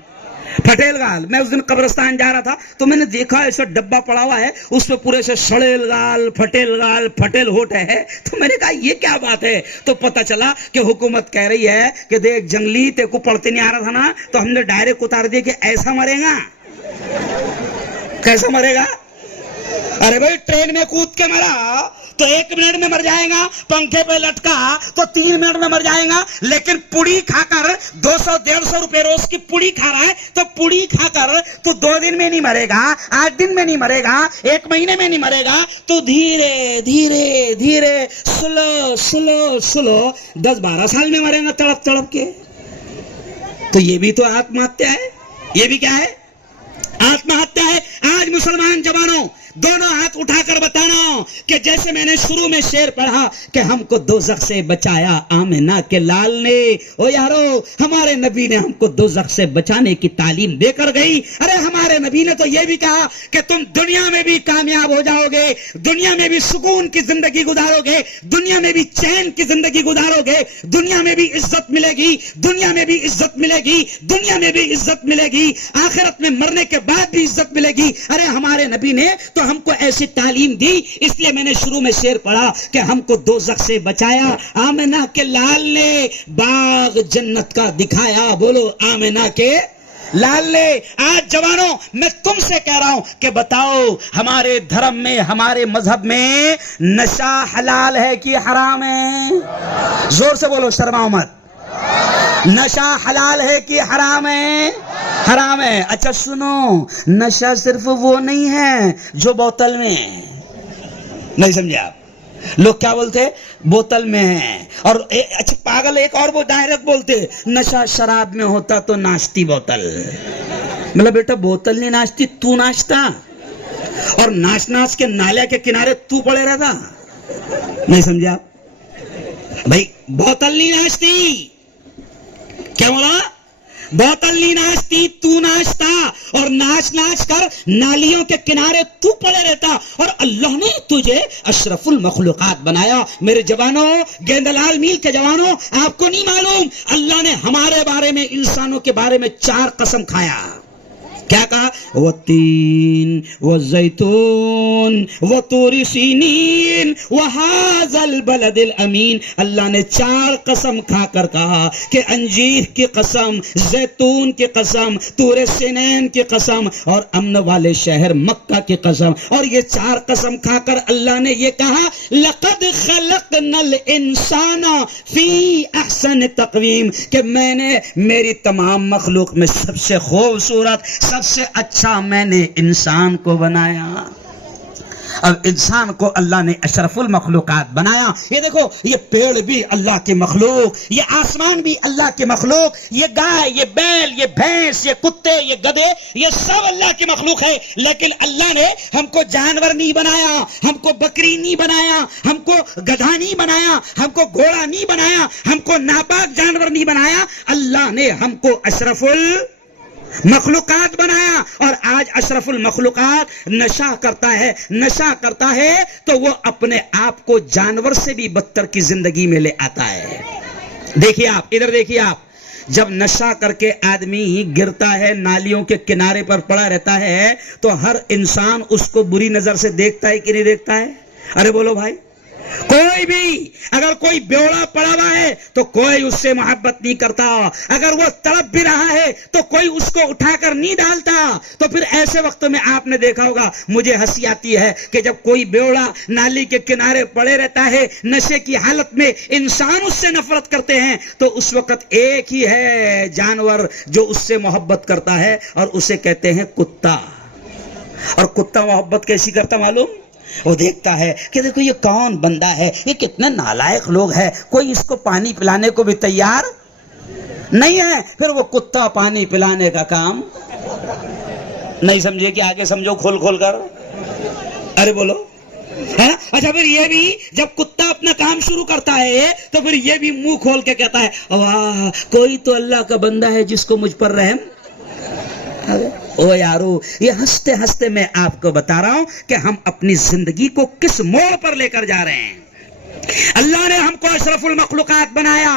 پھٹیل گال؟ میں اس دن قبرستان جا رہا تھا تو میں نے دیکھا ایسا ڈبہ پڑا ہوا ہے، اس پہ پورے سے سڑیل گال، پھٹیل ہوٹ ہے. تو میں نے کہا یہ کیا بات ہے؟ تو پتہ چلا کہ حکومت کہہ رہی ہے کہ دیکھ جنگلی تے کو پڑھتے نہیں آ رہا تھا نا، تو ہم نے ڈائریکٹ اتار دیا کہ ایسا مرے گا. کیسا مرے گا؟ ارے بھائی ٹرین میں کود کے مرا تو 1 منٹ میں مر جائے گا، پنکھے پہ لٹکا تو 3 منٹ میں مر جائے گا. لیکن پوڑی کھا کر 200-150 روپے روز کی پوڑی کھا رہا ہے، تو پوڑی کھا کر تو 2 دن میں نہیں مرے گا، 8 دن میں نہیں مرے گا، 1 مہینے میں نہیں مرے گا، تو دھیرے سلو 10-12 سال میں مرے گا تڑپ کے. تو یہ بھی تو آتما ہتیا ہے. یہ بھی کیا ہے؟ آتما ہتیا ہے. آج مسلمان جوانوں دونوں ہاتھ اٹھا کر بتانا کہ جیسے میں نے شروع میں شعر پڑھا کہ ہم کو دوزخ سے بچایا آمنہ کے لال نے. او یارو، ہمارے نبی نے ہم کو دوزخ سے بچانے کی تعلیم دے کر گئی. ارے ہمارے نبی نے تو یہ بھی کہا کہ تم دنیا میں بھی کامیاب ہو جاؤ گے، دنیا میں بھی سکون کی زندگی گزارو گے، دنیا میں بھی چین کی زندگی گزارو گے، دنیا میں بھی عزت ملے گی، دنیا میں بھی عزت ملے گی، دنیا میں بھی عزت ملے گی، آخرت میں مرنے کے بعد بھی عزت ملے گی. ارے ہمارے نبی نے تو ہم کو ایسی تعلیم دی. اس لیے میں نے شروع میں شعر پڑھا کہ ہم کو دوزخ سے بچایا آمنہ کے لال نے، باغ جنت کا دکھایا. بولو آمنہ کے. لال لے. آج جوانوں میں تم سے کہہ رہا ہوں کہ بتاؤ ہمارے دھرم میں ہمارے مذہب میں نشہ حلال ہے کہ حرام ہے؟ زور سے بولو، شرماؤ مت. نشہ حلال ہے کہ حرام ہے؟ حرام ہے. اچھا سنو، نشہ صرف وہ نہیں ہے جو بوتل میں ہے. نہیں سمجھے آپ؟ لوگ کیا بولتے؟ بوتل میں ہے. اور اچھا پاگل ایک اور وہ ڈائریکٹ بولتے نشہ شراب میں ہوتا تو ناشتی بوتل. مطلب بیٹا بوتل نہیں ناشتی، تو ناشتا، اور ناچ ناچ کے نالے کے کنارے تو پڑے رہتا. نہیں سمجھے آپ؟ بھائی بوتل نہیں ناشتی. کیا بولا؟ بوتل نہیں ناچتی، تو ناچتا، اور ناچ ناچ کر نالیوں کے کنارے تو پڑے رہتا. اور اللہ نے تجھے اشرف المخلوقات بنایا. میرے جوانوں، گیند لال میل کے جوانوں، آپ کو نہیں معلوم اللہ نے ہمارے بارے میں، انسانوں کے بارے میں 4 قسم کھایا. کیا کہا؟ والتین والزیتون وطور سینین وہذا البلد الامین. اللہ نے 4 قسم کھا کر کہا کہ انجیر کی قسم، زیتون کی قسم، طور سینین کی قسم، اور امن والے شہر مکہ کی قسم. اور یہ 4 قسم کھا کر اللہ نے یہ کہا لقد خلقنا الانسان فی احسن تقویم، کہ میں نے میری تمام مخلوق میں سب سے خوبصورت، سب سے اچھا میں نے انسان کو بنایا. اب انسان کو اللہ نے اشرف المخلوقات بنایا. یہ دیکھو، یہ پیڑ بھی اللہ کی مخلوق، یہ آسمان بھی اللہ کی مخلوق، یہ گائے، یہ بیل، یہ بھینس، یہ کتے، یہ گدھے، یہ سب اللہ کی مخلوق ہے. لیکن اللہ نے ہم کو جانور نہیں بنایا، ہم کو بکری نہیں بنایا، ہم کو گدھا نہیں بنایا، ہم کو گھوڑا نہیں بنایا، ہم کو ناپاک جانور نہیں بنایا. اللہ نے ہم کو اشرف مخلوقات بنایا. اور آج اشرف المخلوقات نشہ کرتا ہے. نشہ کرتا ہے تو وہ اپنے آپ کو جانور سے بھی بدتر کی زندگی میں لے آتا ہے. دیکھیے آپ، ادھر دیکھیے آپ، جب نشہ کر کے آدمی گرتا ہے، نالیوں کے کنارے پر پڑا رہتا ہے، تو ہر انسان اس کو بری نظر سے دیکھتا ہے کہ نہیں دیکھتا ہے؟ ارے بولو بھائی. کوئی بھی اگر کوئی بیوڑا پڑا ہوا ہے تو کوئی اس سے محبت نہیں کرتا. اگر وہ تڑپ بھی رہا ہے تو کوئی اس کو اٹھا کر نہیں ڈالتا. تو پھر ایسے وقت میں آپ نے دیکھا ہوگا، مجھے ہنسی آتی ہے کہ جب کوئی بیوڑا نالی کے کنارے پڑے رہتا ہے نشے کی حالت میں، انسان اس سے نفرت کرتے ہیں، تو اس وقت ایک ہی ہے جانور جو اس سے محبت کرتا ہے، اور اسے کہتے ہیں کتا. اور کتا محبت کیسی کرتا معلوم؟ وہ دیکھتا ہے کہ دیکھو یہ کون بندہ ہے، یہ کتنے نالائق لوگ ہیں، کوئی اس کو پانی پلانے کو بھی تیار نہیں ہے. پھر وہ کتا پانی پلانے کا کام نہیں سمجھے کہ آگے سمجھو کھول کھول کر. ارے بولو ہے نا. اچھا پھر یہ بھی جب کتا اپنا کام شروع کرتا ہے تو پھر یہ بھی منہ کھول کے کہتا ہے واہ کوئی تو اللہ کا بندہ ہے جس کو مجھ پر رحم. او یارو، یہ ہنستے ہنستے میں آپ کو بتا رہا ہوں کہ ہم اپنی زندگی کو کس موڑ پر لے کر جا رہے ہیں. اللہ نے ہم کو اشرف المخلوقات بنایا.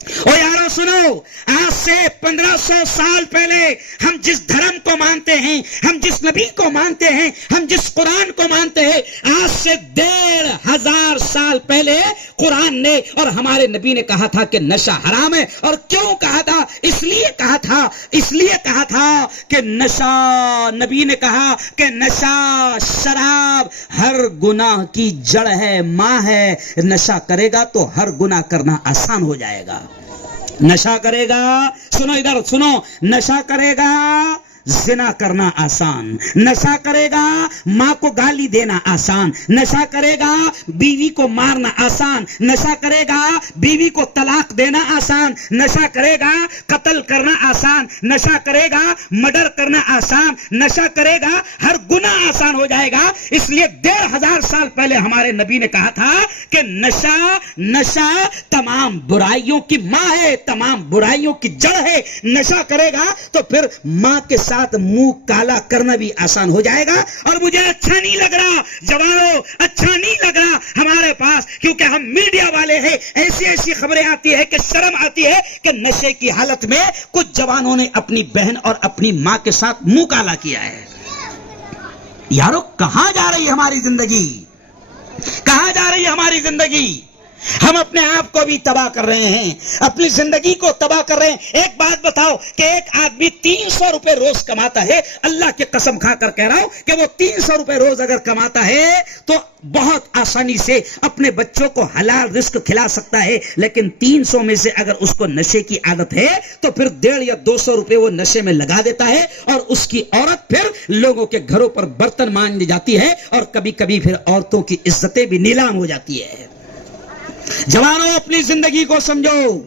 او یارو سنو، آج سے 1500 سال پہلے ہم جس دھرم کو مانتے ہیں، ہم جس نبی کو مانتے ہیں، ہم جس قرآن کو مانتے ہیں، آج سے 1500 سال پہلے قرآن نے اور ہمارے نبی نے کہا تھا کہ نشہ حرام ہے. اور کیوں کہا تھا؟ اس لیے کہا تھا کہ نشہ، نبی نے کہا کہ نشہ شراب ہر گناہ کی جڑ ہے، ماں ہے. نشہ کرے گا تو ہر گناہ کرنا آسان ہو جائے گا. نشہ کرے گا، سنو ادھر سنو، نشہ کرے گا زنا کرنا آسان، نشہ کرے گا ماں کو گالی دینا آسان، نشہ کرے گا بیوی کو مارنا آسان، نشہ کرے گا بیوی کو طلاق دینا آسان، نشہ کرے گا قتل کرنا آسان، نشہ کرے گا مرڈر کرنا آسان، نشہ کرے گا ہر گناہ آسان ہو جائے گا. اس لیے 1500 سال پہلے ہمارے نبی نے کہا تھا کہ نشہ تمام برائیوں کی ماں ہے، تمام برائیوں کی جڑ ہے. نشہ کرے گا تو پھر ماں کے ساتھ منہ کالا کرنا بھی آسان ہو جائے گا. اور مجھے اچھا نہیں لگ رہا جوانوں، اچھا نہیں لگ رہا ہمارے پاس، کیونکہ ہم میڈیا والے ہیں، ایسی خبریں آتی ہے کہ شرم آتی ہے کہ نشے کی حالت میں کچھ جوانوں نے اپنی بہن اور اپنی ماں کے ساتھ منہ کالا کیا ہے. یارو کہاں جا رہی ہے ہماری زندگی؟ کہاں جا رہی ہے ہماری زندگی؟ ہم اپنے آپ کو بھی تباہ کر رہے ہیں، اپنی زندگی کو تباہ کر رہے ہیں۔ ایک بات بتاؤ کہ ایک آدمی 300 روپے روز کماتا ہے، اللہ کی قسم کھا کر کہہ رہا ہوں کہ وہ 300 روپے روز اگر کماتا ہے تو بہت آسانی سے اپنے بچوں کو حلال رزق کھلا سکتا ہے، لیکن 300 میں سے اگر اس کو نشے کی عادت ہے تو پھر 150 یا 200 روپے وہ نشے میں لگا دیتا ہے، اور اس کی عورت پھر لوگوں کے گھروں پر برتن مانجنے جاتی ہے، اور کبھی کبھی پھر عورتوں کی عزتیں بھی نیلام ہو جاتی ہے۔ جوانوں، اپنی زندگی کو سمجھو،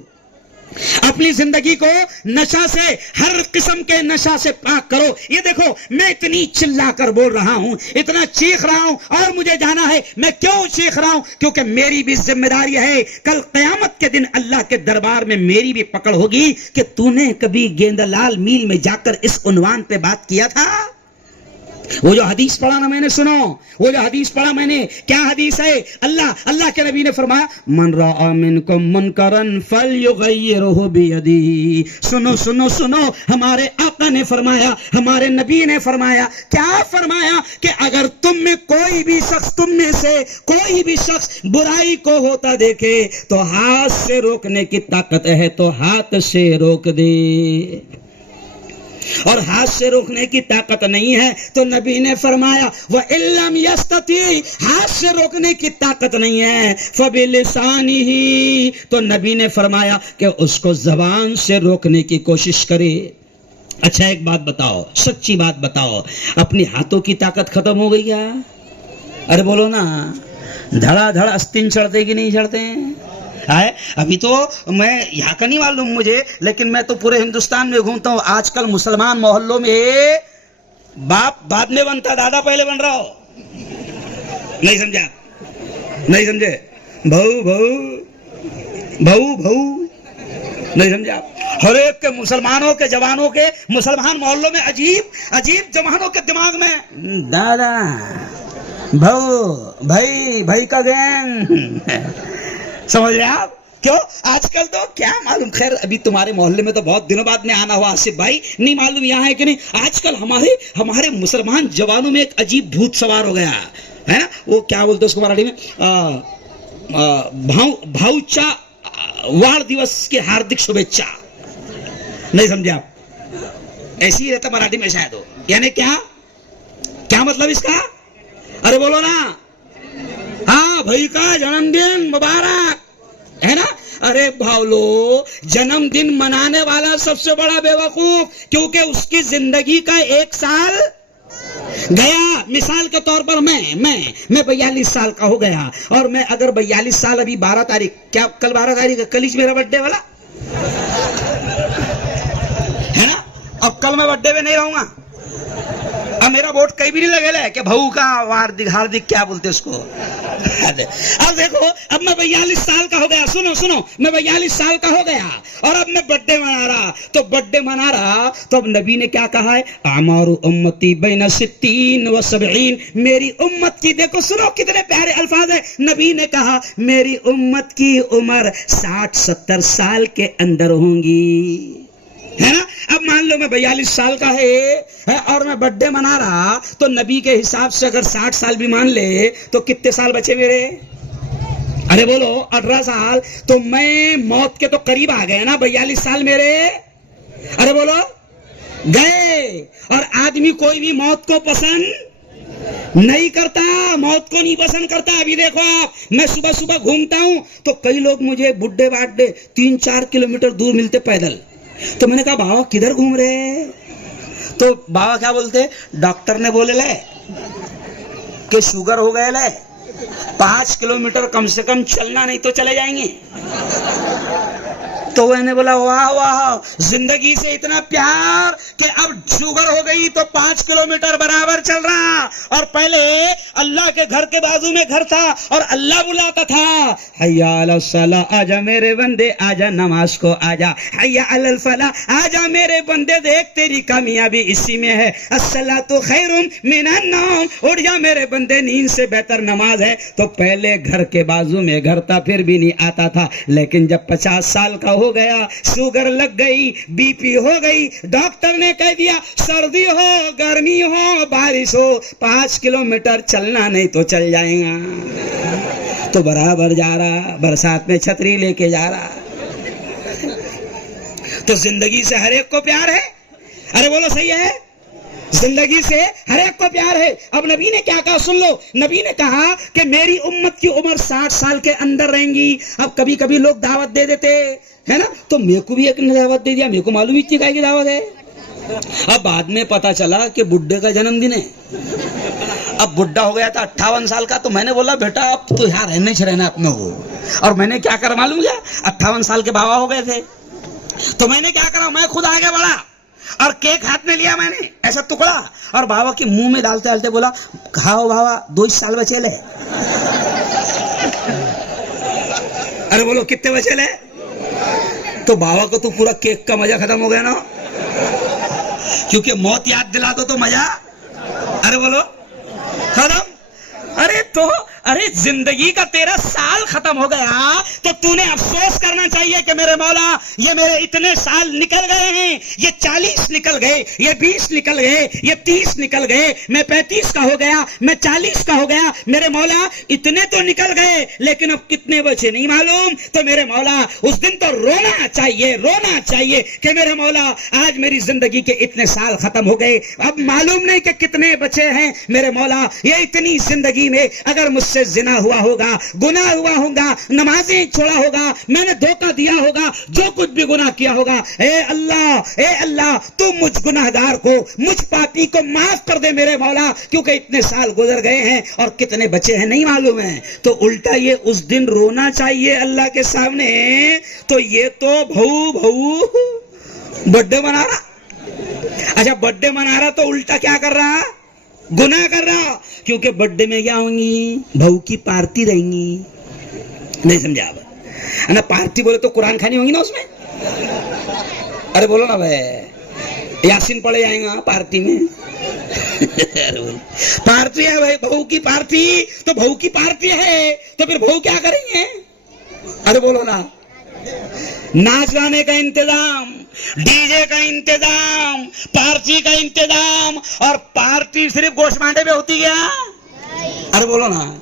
اپنی زندگی کو نشہ سے، ہر قسم کے نشہ سے پاک کرو۔ یہ دیکھو، میں اتنی چلا کر بول رہا ہوں، اتنا چیخ رہا ہوں، اور مجھے جانا ہے۔ میں کیوں چیخ رہا ہوں؟ کیونکہ میری بھی ذمہ داری ہے، کل قیامت کے دن اللہ کے دربار میں میری بھی پکڑ ہوگی کہ تو نے کبھی گیندا لال میل میں جا کر اس عنوان پہ بات کیا تھا؟ وہ جو حدیث پڑھا نا میں نے، سنو، وہ جو حدیث پڑھا میں نے، کیا حدیث ہے؟ اللہ کے نبی نے فرمایا من رأى منکم منکرا فلیغیرہ بیدہ۔ سنو سنو سنو، ہمارے آقا نے فرمایا، ہمارے نبی نے فرمایا، کیا فرمایا؟ کہ اگر تم میں کوئی بھی شخص، تم میں سے کوئی بھی شخص برائی کو ہوتا دیکھے تو ہاتھ سے روکنے کی طاقت ہے تو ہاتھ سے روک دے، اور ہاتھ سے روکنے کی طاقت نہیں ہے تو نبی نے فرمایا وَإِن لَّمْ يَسْتَطِعْ، ہاتھ سے روکنے کی طاقت نہیں ہے فَبِلِسَانِهِ، تو نبی نے فرمایا کہ اس کو زبان سے روکنے کی کوشش کرے۔ اچھا ایک بات بتاؤ، سچی بات بتاؤ، اپنی ہاتھوں کی طاقت ختم ہو گئی کیا؟ ارے بولو نا، دھڑا دھڑ استین چڑھتے کہ نہیں چڑھتے ہیں؟ ابھی تو میں یہاں کا نہیں معلوم مجھے، لیکن میں تو پورے ہندوستان میں گھومتا ہوں۔ آج کل مسلمان محلوں میں باپ بعد میں بنتا، دادا پہلے بن رہا ہو، نہیں سمجھا؟ نہیں سمجھے؟ بہو بہو بہو بہو، نہیں سمجھا؟ ہر ایک کے مسلمانوں کے جوانوں کے مسلمان محلوں میں عجیب جوانوں کے دماغ میں دادا بہو بھائی کا گینگ، سمجھ رہے آپ؟ کیوں آج کل تو کیا معلوم، خیر ابھی تمہارے محلے میں تو بہت دنوں بعد میں آنا ہوا آصف بھائی، نہیں معلوم یہاں ہے کہ نہیں، آج کل ہمارے مسلمان جوانوں میں ایک عجیب بھوت سوار ہو گیا ہے نا، وہ کیا بولتے اس کو مراٹھی میں، بھاؤچا واڑ دیوس کے ہاردک شبھیچھا، نہیں سمجھے آپ؟ ایسی ہی رہتا مراٹھی میں شاید ہو، یعنی کیا مطلب اس کا؟ ارے بولو نا، ہاں بھائی کا جنم دن مبارک ہے نا۔ ارے بھاولو، جنم دن منانے والا سب سے بڑا بے وقوف، کیونکہ اس کی زندگی کا 1 سال گیا۔ مثال کے طور پر میں 42 سال کا ہو گیا، اور میں اگر 42 سال ابھی 12 تاریخ، کیا کل 12 تاریخ ہے؟ کل ہی میرا برتھ ڈے والا ہے نا، اب کل میں برتھ ڈے میں نہیں رہوں گا، اب میرا ووٹ کہیں بھی نہیں لگے لے کہ بہو کا ہاردک کیا بولتے اس کو۔ اب دیکھو، اب میں 42 سال کا ہو گیا، سنو میں 42 سال کا ہو گیا، اور اب میں برتھ ڈے منا رہا تو اب نبی نے کیا کہا ہے؟ اعمار امتی بین 60 و 70، میری امت کی، دیکھو سنو کتنے پیارے الفاظ ہیں، نبی نے کہا میری امت کی عمر 60-70 سال کے اندر ہوں گی، ہے نا۔ اب مان لو میں 42 سال کا ہے اور میں برتھ ڈے منا رہا، تو نبی کے حساب سے اگر 60 سال بھی مان لے تو کتنے سال بچے میرے؟ ارے بولو 18 سال، تو میں موت کے تو قریب آ گئے نا، 42 سال میرے، ارے بولو گئے۔ اور آدمی کوئی بھی موت کو پسند نہیں کرتا، موت کو نہیں پسند کرتا۔ ابھی دیکھو آپ، میں صبح گھومتا ہوں تو کئی لوگ مجھے بڈھے باڈھے 3-4 کلومیٹر دور ملتے پیدل، تو میں نے کہا بابا کدھر گھوم رہے؟ تو بابا کیا بولتے؟ ڈاکٹر نے بولے لے کہ شوگر ہو گئے لے، 5 کلومیٹر کم سے کم چلنا، نہیں تو چلے جائیں گے۔ تو میں نے بولا واہ، زندگی سے اتنا پیار کہ اب شوگر ہو گئی تو 5 کلومیٹر برابر چل رہا، اور پہلے اللہ کے گھر کے بازو میں گھر تھا اور اللہ بلاتا تھا، حیا علی الصلاۃ، آجا میرے بندے آجا نماز کو آجا، حیا علی الفلاح، آجا میرے بندے دیکھ تیری کامیابی اسی میں ہے، الصلاۃ خیر من النوم، اٹھ جا میرے بندے، نیند سے بہتر نماز ہے۔ تو پہلے گھر کے بازو میں گھر تھا، پھر بھی نہیں آتا تھا، لیکن جب 50 سال کا ہو گیا، شوگر لگ گئی، بی پی ہو گئی، ڈاکٹر نے کہہ دیا سردی ہو گرمی ہو بارش ہو 5 کلومیٹر چلنا، نہیں تو چل جائے گا۔ تو برابر جا رہا، برسات میں چھتری لے کے جا رہا. تو زندگی سے ہر ایک کو پیار ہے. ارے بولو صحیح ہے؟ زندگی سے ہر ایک کو پیار ہے. اب نبی نے کیا کہا سن لو. نبی نے کہا کہ میری امت کی عمر 60 سال کے اندر رہیں گی. اب کبھی کبھی لوگ دعوت دے دیتے ہے نا, تو میرے کو بھی ایک نے دعوت دے دیا, میرے کو معلوم اتنی کائے کی دعوت ہے. اب بعد میں پتا چلا کہ بڈھے کا جنم دن ہے. اب بڈھا ہو گیا تھا 58 سال کا, تو میں نے بولا بیٹا اب تو یہاں رہنے سے رہنا اپنے کو. اور میں نے کیا کرا معلوم کیا, 58 سال کے بابا ہو گئے تھے, تو میں نے کیا کرا, میں خود آگے بڑھا اور کیک ہاتھ میں لیا میں نے ایسا ٹکڑا, اور بابا کے منہ میں ڈالتے ڈالتے بولا کھاؤ بابا 2 سال بچے لے. ارے بولو کتنے بچے لے؟ تو بابا کو تو پورا کیک کا مزہ ختم ہو گیا نا, کیونکہ موت یاد دلا تو مزہ, ارے بولو ختم. ارے زندگی کا 13 سال ختم ہو گیا تو تو نے افسوس کرنا چاہیے کہ میرے مولا یہ میرے اتنے سال نکل گئے ہیں, یہ 40 نکل گئے, یہ 20 نکل گئے, یہ 30 نکل گئے, میں 35 کا ہو گیا, میں 40 کا ہو گیا. میرے مولا اتنے تو نکل گئے لیکن اب کتنے بچے نہیں معلوم. تو میرے مولا اس دن تو رونا چاہیے کہ میرے مولا آج میری زندگی کے اتنے سال ختم ہو گئے, اب معلوم نہیں کہ کتنے بچے ہیں. میرے مولا یہ اتنی زندگی میں اگر مجھ سے زنا ہوا ہوگا, گناہ ہوا ہوگا, نمازیں چھوڑا ہوگا, میں نے دھوکہ دیا ہوگا, جو کچھ بھی گناہ کیا ہوگا, اے اللہ تو مجھ گناہگار کو, مجھ پاپی کو معاف کر دے میرے مولا, کیونکہ اتنے سال گزر گئے ہیں اور کتنے بچے ہیں نہیں معلوم ہے. تو الٹا یہ اس دن رونا چاہیے اللہ کے سامنے. تو یہ تو بھو برتھڈے منا رہا. اچھا برتھڈے منا رہا تو الٹا کیا کر رہا, گناہ کر رہا, کیونکہ برتھڈے میں کیا ہوں گی, بہو کی پارٹی رہیں گی. نہیں سمجھا آپ نا, پارٹی بولے تو قرآن کھانی ہوں گی نا اس میں. ارے بولو نا بھائی, یاسین پڑھے جائیں گا پارٹی میں. پارٹی ہے بھائی, بہو کی پارٹی, تو بہو کی پارٹی ہے تو پھر بہو کیا کریں گے. ارے بولو نا, ناچ گانے کا انتظام, ڈی جے کا انتظام, پارٹی کا انتظام, اور پارٹی صرف گوشت مانڈے پہ ہوتی کیا. ارے بولو نا,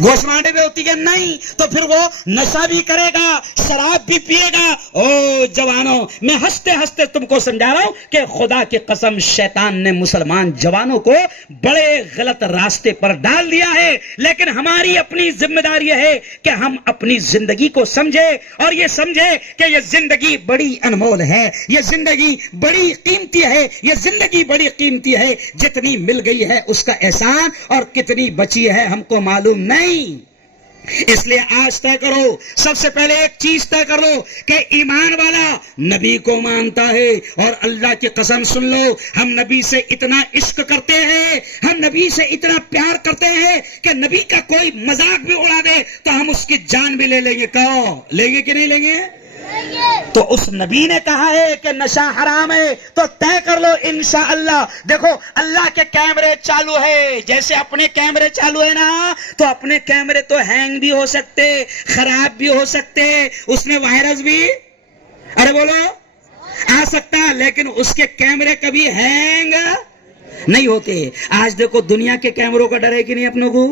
گوشت مانڈے پہ ہوتی کیا نہیں, تو پھر وہ نشہ بھی کرے گا, شراب بھی پیے گا. او جوانوں, میں ہنستے ہنستے تم کو سمجھا رہا ہوں کہ خدا کی قسم شیطان نے مسلمان جوانوں کو بڑے غلط راستے پر ڈال دیا ہے. لیکن ہماری اپنی ذمہ داری ہے کہ ہم اپنی زندگی کو سمجھے, اور یہ سمجھے کہ یہ زندگی بڑی انمول ہے, یہ زندگی بڑی قیمتی ہے, یہ زندگی بڑی قیمتی ہے. جتنی مل گئی ہے اس کا احسان, اور کتنی بچی ہے ہم کو معلوم نہیں. اس لیے آج طے کرو, سب سے پہلے ایک چیز طے کر لو کہ ایمان والا نبی کو مانتا ہے. اور اللہ کی قسم سن لو, ہم نبی سے اتنا عشق کرتے ہیں, ہم نبی سے اتنا پیار کرتے ہیں کہ نبی کا کوئی مذاق بھی اڑا دے تو ہم اس کی جان بھی لے لیں گے. کہو لیں گے کہ نہیں لیں گے؟ تو اس نبی نے کہا ہے کہ نشہ حرام ہے, تو طے کر لو انشاءاللہ. دیکھو اللہ کے کیمرے چالو ہے, جیسے اپنے کیمرے چالو ہے نا, تو اپنے کیمرے تو ہینگ بھی ہو سکتے, خراب بھی ہو سکتے, اس میں وائرس بھی ارے بولو آ سکتا, لیکن اس کے کیمرے کبھی ہینگ نہیں ہوتے. آج دیکھو دنیا کے کیمروں کا ڈر ہے کہ نہیں اپنوں کو.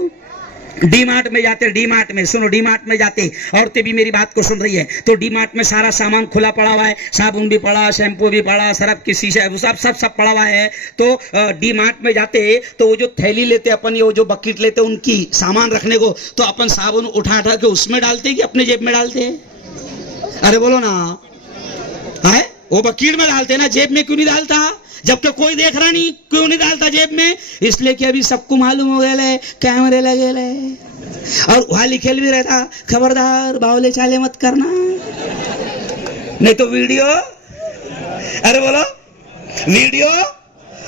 ڈی مارٹ میں جاتے, ڈی مارٹ میں سنو, ڈی مارٹ میں جاتے, عورتیں بھی میری بات کو سن رہی ہے, تو ڈی مارٹ میں سارا سامان کھلا پڑا ہوا ہے, صابن بھی پڑا, شیمپو بھی پڑا, سرف کی شیشہ سب پڑا ہوا ہے. تو ڈی مارٹ میں جاتے تو وہ جو تھیلی لیتے اپن, یہ وہ جو بکیٹ لیتے ان کی سامان رکھنے کو, تو اپن صابن اٹھا کے اس میں ڈالتے کہ اپنے جیب میں ڈالتے. ارے بولو نا, ہے وہ بکیٹ میں ڈالتے نا, جیب میں کیوں نہیں ڈالتا, جبکہ کوئی دیکھ رہا نہیں, کیوں نہیں ڈالتا جیب میں؟ اس لیے کہ ابھی سب کو معلوم ہو گیا لے, کیمرے لگے لے, اور وہاں لکھل بھی رہتا خبردار باولے چالے مت کرنا, نہیں تو ویڈیو, ارے بولو ویڈیو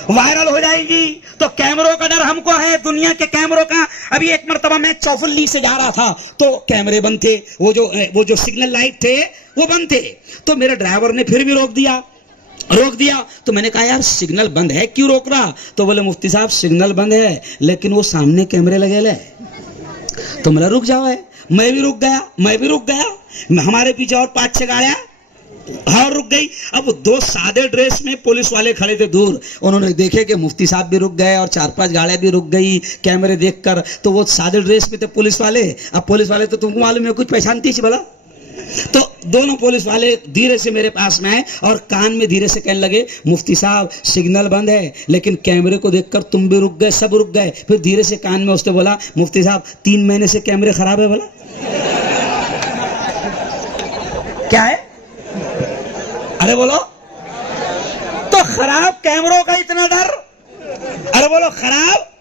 وائرل ہو جائے گی. تو کیمروں کا ڈر ہم کو ہے, دنیا کے کیمروں کا. ابھی ایک مرتبہ میں چوفلی سے جا رہا تھا تو کیمرے بند تھے, وہ جو سگنل لائٹ تھے وہ بند تھے. تو میرے ڈرائیور نے پھر بھی روک دیا. تو میں نے کہا یار سگنل بند ہے کیوں روک رہا؟ تو بولے مفتی صاحب سگنل بند ہے لیکن وہ سامنے کیمرے لگے لے. تو میں رک جاؤ ہے, میں بھی رک گیا, ہمارے پیچھے اور 5-6 گاڑیاں اور رک گئی. اب 2 سادے ڈریس میں پولیس والے کھڑے تھے دور, انہوں نے دیکھے کہ مفتی صاحب بھی رک گئے اور 4-5 گاڑیاں بھی رک گئی کیمرے دیکھ کر. تو وہ سادے ڈریس میں تھے پولیس والے. اب پولیس والے تو تم کو معلوم ہے کچھ پہچانتی تھی بھلا. تو دونوں پولیس والے دھیرے سے میرے پاس میں آئے اور کان میں دھیرے سے کہنے لگے, مفتی صاحب سگنل بند ہے لیکن کیمرے کو دیکھ کر تم بھی رک گئے, سب رک گئے. پھر دھیرے سے کان میں اس نے بولا, مفتی صاحب 3 مہینے سے کیمرے خراب ہے بھلا. کیا ہے؟ ارے بولو تو خراب کیمروں کا اتنا ڈر. ارے بولو خراب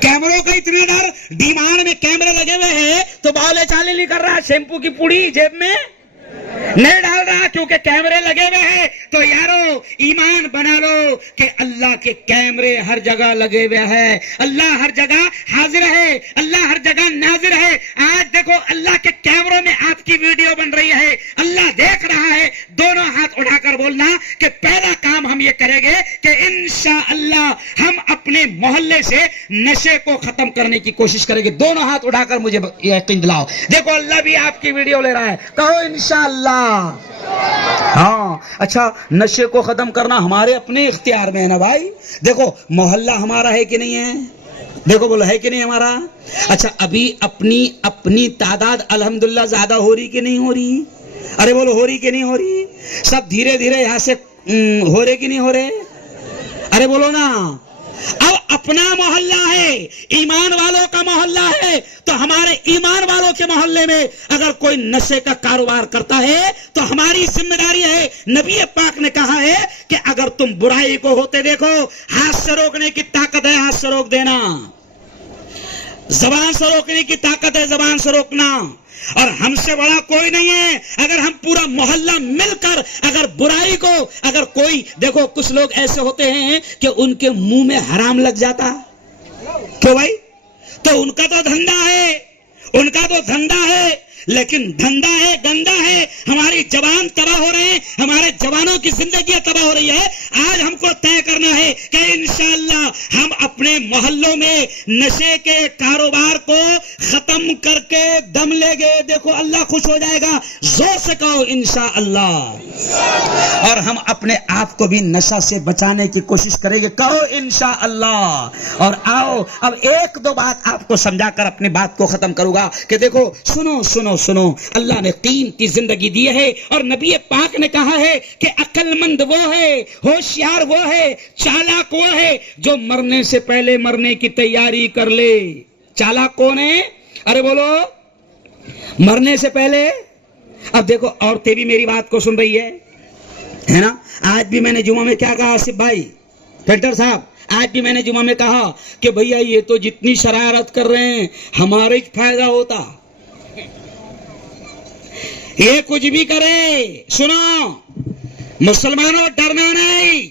کیمروں کا اتنا ڈر. ڈیمانڈ میں کیمرے لگے ہوئے ہیں تو بولے چالے نہیں کر رہا, شیمپو کی پوڑی جیب میں نہیں ڈال رہا کیونکہ کیمرے لگے ہوئے ہیں. تو یارو ایمان بنا لو کہ اللہ کے کیمرے ہر جگہ لگے ہوئے ہیں. اللہ ہر جگہ حاضر ہے, اللہ ہر جگہ ناظر ہے. آج دیکھو اللہ کے کیمروں میں آپ کی ویڈیو بن رہی ہے, اللہ دیکھ رہا ہے. دونوں ہاتھ اٹھا کر بولنا کہ پہلا کام ہم یہ کریں گے کہ انشاءاللہ ہم اپنے محلے سے نشے کو ختم کرنے کی کوشش کریں گے. دونوں ہاتھ اٹھا کر مجھے یقین دلاؤ. دیکھو اللہ بھی آپ کی ویڈیو لے رہا ہے, کہو انشاءاللہ. ہاں اچھا, نشے کو ختم کرنا ہمارے اپنے اختیار میں ہے نا بھائی. دیکھو محلہ ہمارا ہے کہ نہیں ہے, دیکھو بولو ہے کہ نہیں ہمارا. اچھا ابھی اپنی تعداد الحمدللہ زیادہ ہو رہی کہ نہیں ہو رہی. ارے بولو ہو رہی کہ نہیں ہو رہی. سب دھیرے دھیرے یہاں سے ہو رہے کہ نہیں ہو رہے. ارے بولو نا. اب اپنا محلہ ہے, ایمان والوں کا محلہ ہے, تو ہمارے ایمان والوں کے محلے میں اگر کوئی نشے کا کاروبار کرتا ہے تو ہماری ذمہ داری ہے. نبی پاک نے کہا ہے کہ اگر تم برائی کو ہوتے دیکھو, ہاتھ سے روکنے کی طاقت ہے ہاتھ سے روک دینا, زبان سے روکنے کی طاقت ہے زبان سے روکنا, اور ہم سے بڑا کوئی نہیں ہے. اگر ہم پورا محلہ مل کر اگر برائی کو, اگر کوئی دیکھو کچھ لوگ ایسے ہوتے ہیں کہ ان کے منہ میں حرام لگ جاتا, کیوں بھائی, تو ان کا تو دھندا ہے, ان کا تو دھندا ہے, لیکن دھندا ہے گندا ہے. ہماری جوان تباہ ہو رہے ہیں, ہمارے جوانوں کی زندگیاں تباہ ہو رہی ہے. آج ہم کو طے کرنا ہے کہ انشاءاللہ ہم اپنے محلوں میں نشے کے کاروبار کو ختم کر کے دم لے گے. دیکھو اللہ خوش ہو جائے گا, زور سے کہو انشاءاللہ. اور ہم اپنے آپ کو بھی نشہ سے بچانے کی کوشش کریں گے, کہو انشاءاللہ. اور آؤ اب 1-2 بات آپ کو سمجھا کر اپنی بات کو ختم کروں گا کہ دیکھو سنو, اللہ نے قیمتی زندگی دی ہے اور نبی پاک نے کہا ہے کہ عقل مند وہ ہے, ہوشیار وہ ہے, چالاک وہ ہے جو مرنے سے پہلے مرنے کی تیاری کر لے. چالاک کون ہے؟ ارے بولو مرنے سے پہلے. اب دیکھو عورتیں بھی میری بات کو سن رہی ہے نا. آج بھی میں نے جمعہ میں کیا کہا آصف بھائی, پینٹر صاحب, آج بھی میں نے جمعہ میں کہا کہ بھیا یہ تو جتنی شرارت کر رہے ہیں ہمارے فائدہ ہوتا, یہ کچھ بھی کرے. سنو مسلمانوں, ڈرنا نہیں,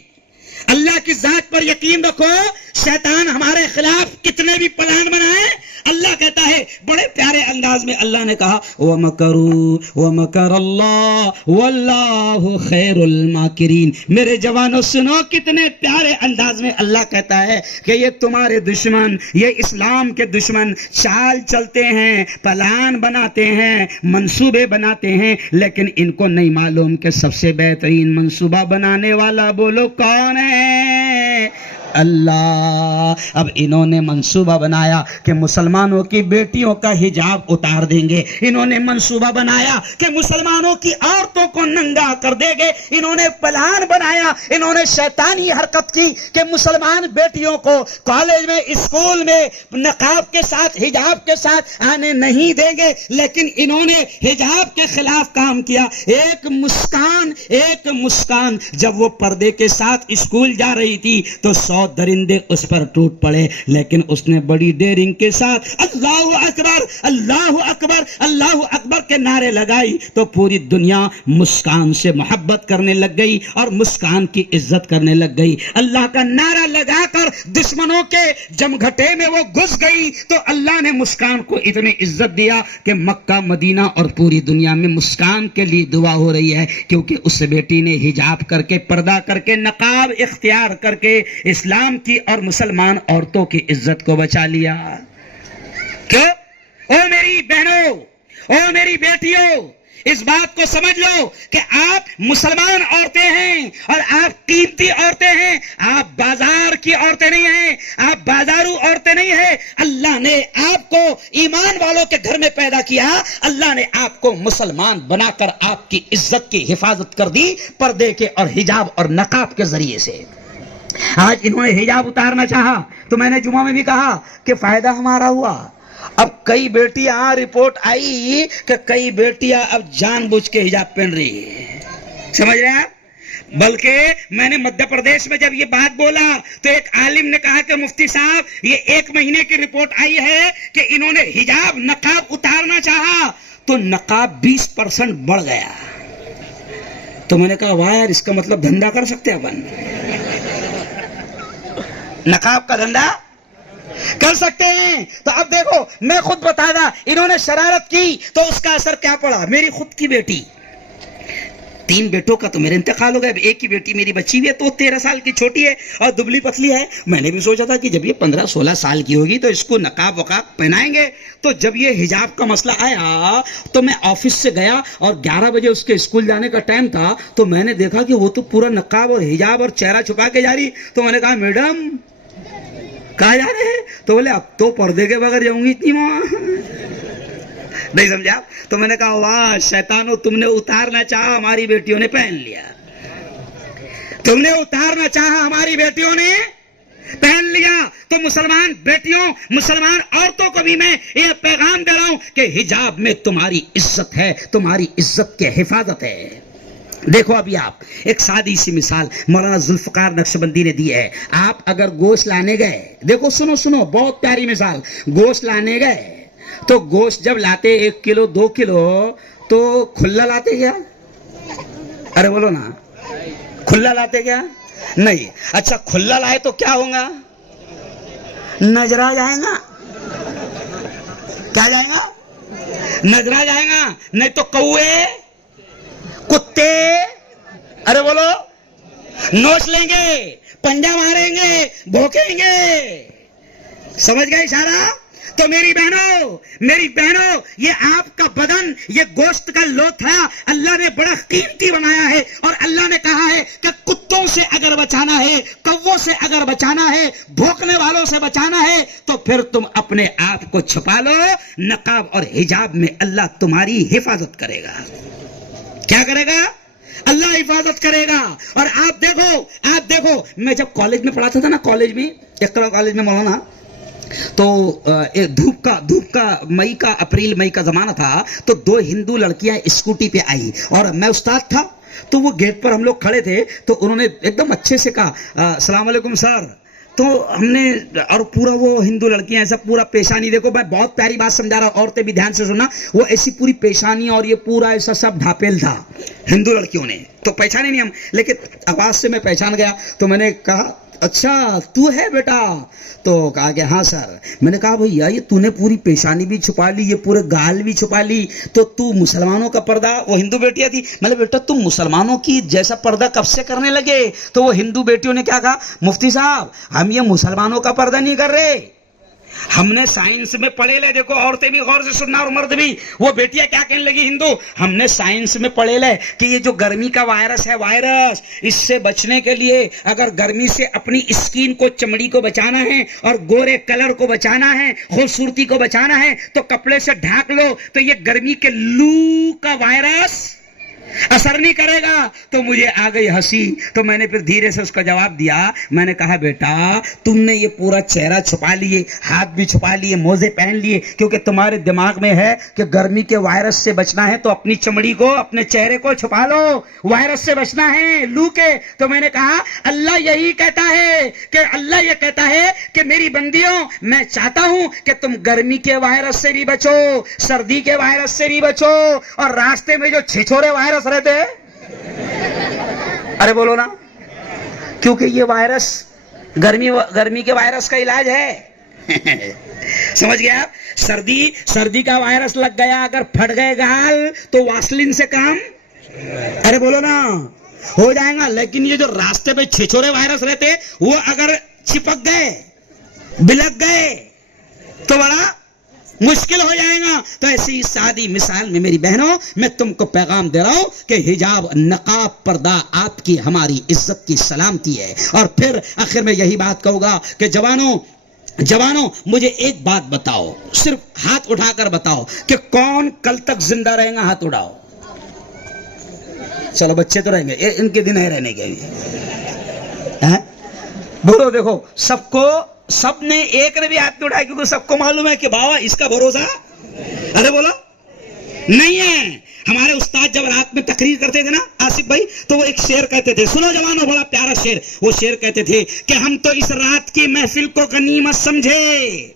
اللہ کی ذات پر یقین رکھو. شیطان ہمارے خلاف کتنے بھی پلان بنائے, اللہ کہتا ہے بڑے پیارے انداز میں, اللہ نے کہا وَمَكَرُوا وَمَكَرَ اللَّهُ وَاللَّهُ خَيْرُ الْمَاكِرِينَ. میرے جوانوں سنو, کتنے پیارے انداز میں اللہ کہتا ہے کہ یہ تمہارے دشمن, یہ اسلام کے دشمن چال چلتے ہیں, پلان بناتے ہیں, منصوبے بناتے ہیں, لیکن ان کو نہیں معلوم کہ سب سے بہترین منصوبہ بنانے والا بولو کون ہے؟ اللہ. اب انہوں نے منصوبہ بنایا کہ مسلمانوں کی بیٹیوں کا حجاب اتار دیں گے, انہوں نے منصوبہ بنایا کہ مسلمانوں کی عورتوں کو ننگا کر دیں گے, انہوں نے پلان بنایا, انہوں نے شیطانی حرکت کی کہ مسلمان بیٹیوں کو کالج میں اسکول میں نقاب کے ساتھ حجاب کے ساتھ آنے نہیں دیں گے, لیکن انہوں نے حجاب کے خلاف کام کیا. ایک مسکان جب وہ پردے کے ساتھ اسکول جا رہی تھی تو 100 درندے اس پر ٹوٹ پڑے, لیکن اس نے بڑی ڈیرنگ کے ساتھ اللہ اکبر اللہ اکبر اللہ اکبر کے نعرے لگائی تو پوری دنیا مسکان سے محبت کرنے لگ گئی اور مسکان کی عزت کرنے لگ گئی. اللہ کا نعرہ لگا کر دشمنوں کے جمگھٹے میں وہ گھس گئی تو اللہ نے مسکان کو اتنی عزت دیا کہ مکہ مدینہ اور پوری دنیا میں مسکان کے لیے دعا ہو رہی ہے, کیونکہ اس بیٹی نے حجاب کر کے, پردہ کر کے, نقاب اختیار کر کے اسلام کی اور مسلمان عورتوں کی عزت کو بچا لیا. کیوں؟ او میری بہنوں, او میری بیٹیوں, اس بات کو سمجھ لو کہ آپ مسلمان عورتیں ہیں اور آپ قیمتی عورتیں ہیں، آپ بازار کی عورتیں نہیں ہیں، آپ بازارو عورتیں نہیں ہیں۔ اللہ نے آپ کو ایمان والوں کے گھر میں پیدا کیا، اللہ نے آپ کو مسلمان بنا کر آپ کی عزت کی حفاظت کر دی پردے کے اور حجاب اور نقاب کے ذریعے سے۔ آج انہوں نے حجاب اتارنا چاہا تو میں نے جمعہ میں بھی کہا کہ فائدہ ہمارا ہوا۔ اب کئی بیٹیاں رپورٹ آئی کہ کئی بیٹیاں اب جان بوجھ کے حجاب پہن رہی ہیں، سمجھ رہے آپ؟ بلکہ میں نے مدھیہ پردیش میں جب یہ بات بولا تو ایک عالم نے کہا کہ مفتی صاحب یہ 1 مہینے کی رپورٹ آئی ہے کہ انہوں نے حجاب نقاب اتارنا چاہا تو نقاب 20% بڑھ گیا۔ تو میں نے کہا واہ یار، اس کا مطلب دھندا کر سکتے ہیں اپن، نقاب کا دھندا کر سکتے ہیں۔ تو اب دیکھو میں خود بتا دا، انہوں نے شرارت کی تو اس کا اثر کیا پڑا۔ میری خود کی بیٹی، 3 بیٹوں کا تو میرے انتقال ہو گیا، اب ایک ہی بیٹی میری بچی ہوئی ہے، تو 13 سال کی چھوٹی ہے اور دبلی پتلی ہے۔ میں نے بھی سوچا تھا کہ جب یہ 15-16 سال کی ہوگی تو اس کو نقاب وقاب پہنائیں گے۔ تو جب یہ حجاب کا مسئلہ آیا تو میں آفس سے گیا اور 11 بجے اس کے اسکول جانے کا ٹائم تھا، تو میں نے دیکھا کہ وہ تو پورا نقاب اور حجاب اور چہرہ چھپا کے جا رہی۔ تو میں نے کہا میڈم کہاں جا رہے ہیں؟ تو بولے اب تو پردے کے بغیر جاؤں گی اتنی وہاں، نہیں سمجھا؟ تو میں نے کہا واہ شیطانو، تم نے اتارنا چاہا ہماری بیٹیوں نے پہن لیا، تم نے اتارنا چاہا ہماری بیٹیوں نے پہن لیا۔ تو مسلمان بیٹیوں، مسلمان عورتوں کو بھی میں یہ پیغام دے رہا ہوں کہ حجاب میں تمہاری عزت ہے، تمہاری عزت کی حفاظت ہے۔ دیکھو ابھی آپ ایک سادی سی مثال مولانا ذوالفقار نقشبندی نے دی ہے۔ آپ اگر گوشت لانے گئے، دیکھو سنو بہت پیاری مثال، گوشت لانے گئے تو گوشت جب لاتے 1 کلو 2 کلو تو کھلا لاتے کیا؟ ارے بولو نا، کھلا لاتے کیا؟ نہیں۔ اچھا کھلا لائے تو کیا ہوگا؟ نظرا جائے گا، کیا جائے گا؟ نظرا جائے گا، نہیں تو کوے کتے ارے بولو نوچ لیں گے، پنجا ماریں گے، بھوکیں گے، سمجھ گئے اشارہ؟ تو میری بہنوں یہ آپ کا بدن، یہ گوشت کا لوتھڑا اللہ نے بڑا قیمتی بنایا ہے، اور اللہ نے کہا ہے کہ کتوں سے اگر بچانا ہے، کووں سے اگر بچانا ہے، بھوکنے والوں سے بچانا ہے تو پھر تم اپنے آپ کو چھپا لو۔ نقاب اور حجاب میں اللہ تمہاری حفاظت کرے گا۔ کیا کرے گا؟ اللہ حفاظت کرے گا۔ اور آپ دیکھو میں جب کالج میں پڑھاتا تھا نا، کالج میں اقرا کالج میں مولانا، تو دھوپ کا اپریل مئی کا زمانہ تھا، تو 2 ہندو لڑکیاں اسکوٹی پہ آئی اور میں استاد تھا، تو وہ گیٹ پر ہم لوگ کھڑے تھے، تو انہوں نے ایک دم اچھے سے کہا السلام علیکم سر۔ تو ہم نے، اور پورا وہ ہندو لڑکیاں ایسا پورا پیشانی، دیکھو میں بہت پیاری بات سمجھا رہا ہوں، عورتیں بھی دھیان سے سننا، وہ ایسی پوری پیشانی اور یہ پورا ایسا سب ڈھاپیل تھا ہندو لڑکیوں نے، تو پہچانے نہیں ہم، لیکن آواز سے میں پہچان گیا۔ تو میں نے کہا اچھا تو ہے بیٹا؟ تو کہا کہ ہاں سر۔ میں نے کہا بھیا یہ تو نے پوری پیشانی بھی چھپا لی، یہ پورے گال بھی چھپا لی، تو مسلمانوں کا پردہ، وہ ہندو بیٹیاں تھی، میں نے بیٹا تم مسلمانوں کی جیسا پردہ کب سے کرنے لگے؟ تو وہ ہندو بیٹیوں نے کیا کہا، مفتی صاحب ہم یہ مسلمانوں کا پردہ نہیں کر رہے، ہم نے سائنس میں پڑھے لے، دیکھو عورتیں بھی غور سے سننا اور مرد بھی، وہ بیٹیاں کیا کہنے لگی ہندو، ہم نے سائنس میں پڑھے لے کہ یہ جو گرمی کا وائرس ہے، وائرس اس سے بچنے کے لیے اگر گرمی سے اپنی اسکین کو، چمڑی کو بچانا ہے اور گورے کلر کو بچانا ہے، خوبصورتی کو بچانا ہے تو کپڑے سے ڈھانک لو، تو یہ گرمی کے لو کا وائرس اثر نہیں کرے گا۔ تو مجھے آ گئی ہنسی، تو میں نے پھر دھیرے سے اس کا جواب دیا، میں نے کہا بیٹا تم نے یہ پورا چہرہ چھپا لیے، ہاتھ بھی چھپا لیے، موزے پہن لیے، کیونکہ تمہارے دماغ میں ہے کہ گرمی کے وائرس سے بچنا ہے تو اپنی چمڑی کو، اپنے چہرے کو چھپا لو، وائرس سے بچنا ہے، لو کے۔ تو میں نے کہا اللہ یہی کہتا ہے کہ اللہ یہ کہتا ہے کہ میری بندیوں میں چاہتا ہوں کہ تم گرمی کے وائرس سے بھی بچو، سردی کے وائرس سے بھی بچو، اور راستے میں جو چھچورے وائرس رہتے ارے بولو نا، کیونکہ یہ وائرس گرمی کے وائرس کا علاج ہے سمجھ گیا؟ سردی کا وائرس لگ گیا، اگر پھٹ گئے گال تو واسلین سے کام، ارے بولو نا، ہو جائے گا۔ لیکن یہ جو راستے پہ چھچورے وائرس رہتے وہ اگر چپک گئے، بلک گئے تو بڑا مشکل ہو جائے گا. تو ایسی سادی مثال میں میری بہنوں میں تم کو پیغام دے رہا ہوں کہ حجاب، نقاب، پردہ آپ کی ہماری عزت کی سلامتی ہے. اور پھر آخر میں یہی بات کہوں گا کہ جوانوں مجھے ایک بات بتاؤ، صرف ہاتھ اٹھا کر بتاؤ کہ کون کل تک زندہ رہے گا. ہاتھ اٹھاؤ. چلو بچے تو رہیں گے، ان کے دن ہے رہنے کے. بولو، دیکھو سب نے ایک نے بھی ہاتھ نہیں اٹھایا کیونکہ سب کو معلوم ہے کہ بابا اس کا بھروسہ ارے بولو نہیں ہے. ہمارے استاد جب رات میں تقریر کرتے تھے نا آصف بھائی، تو وہ ایک شعر کہتے تھے، سنو جوانوں، بڑا پیارا شعر. وہ شعر کہتے تھے کہ ہم تو اس رات کی محفل کو غنیمت سمجھے.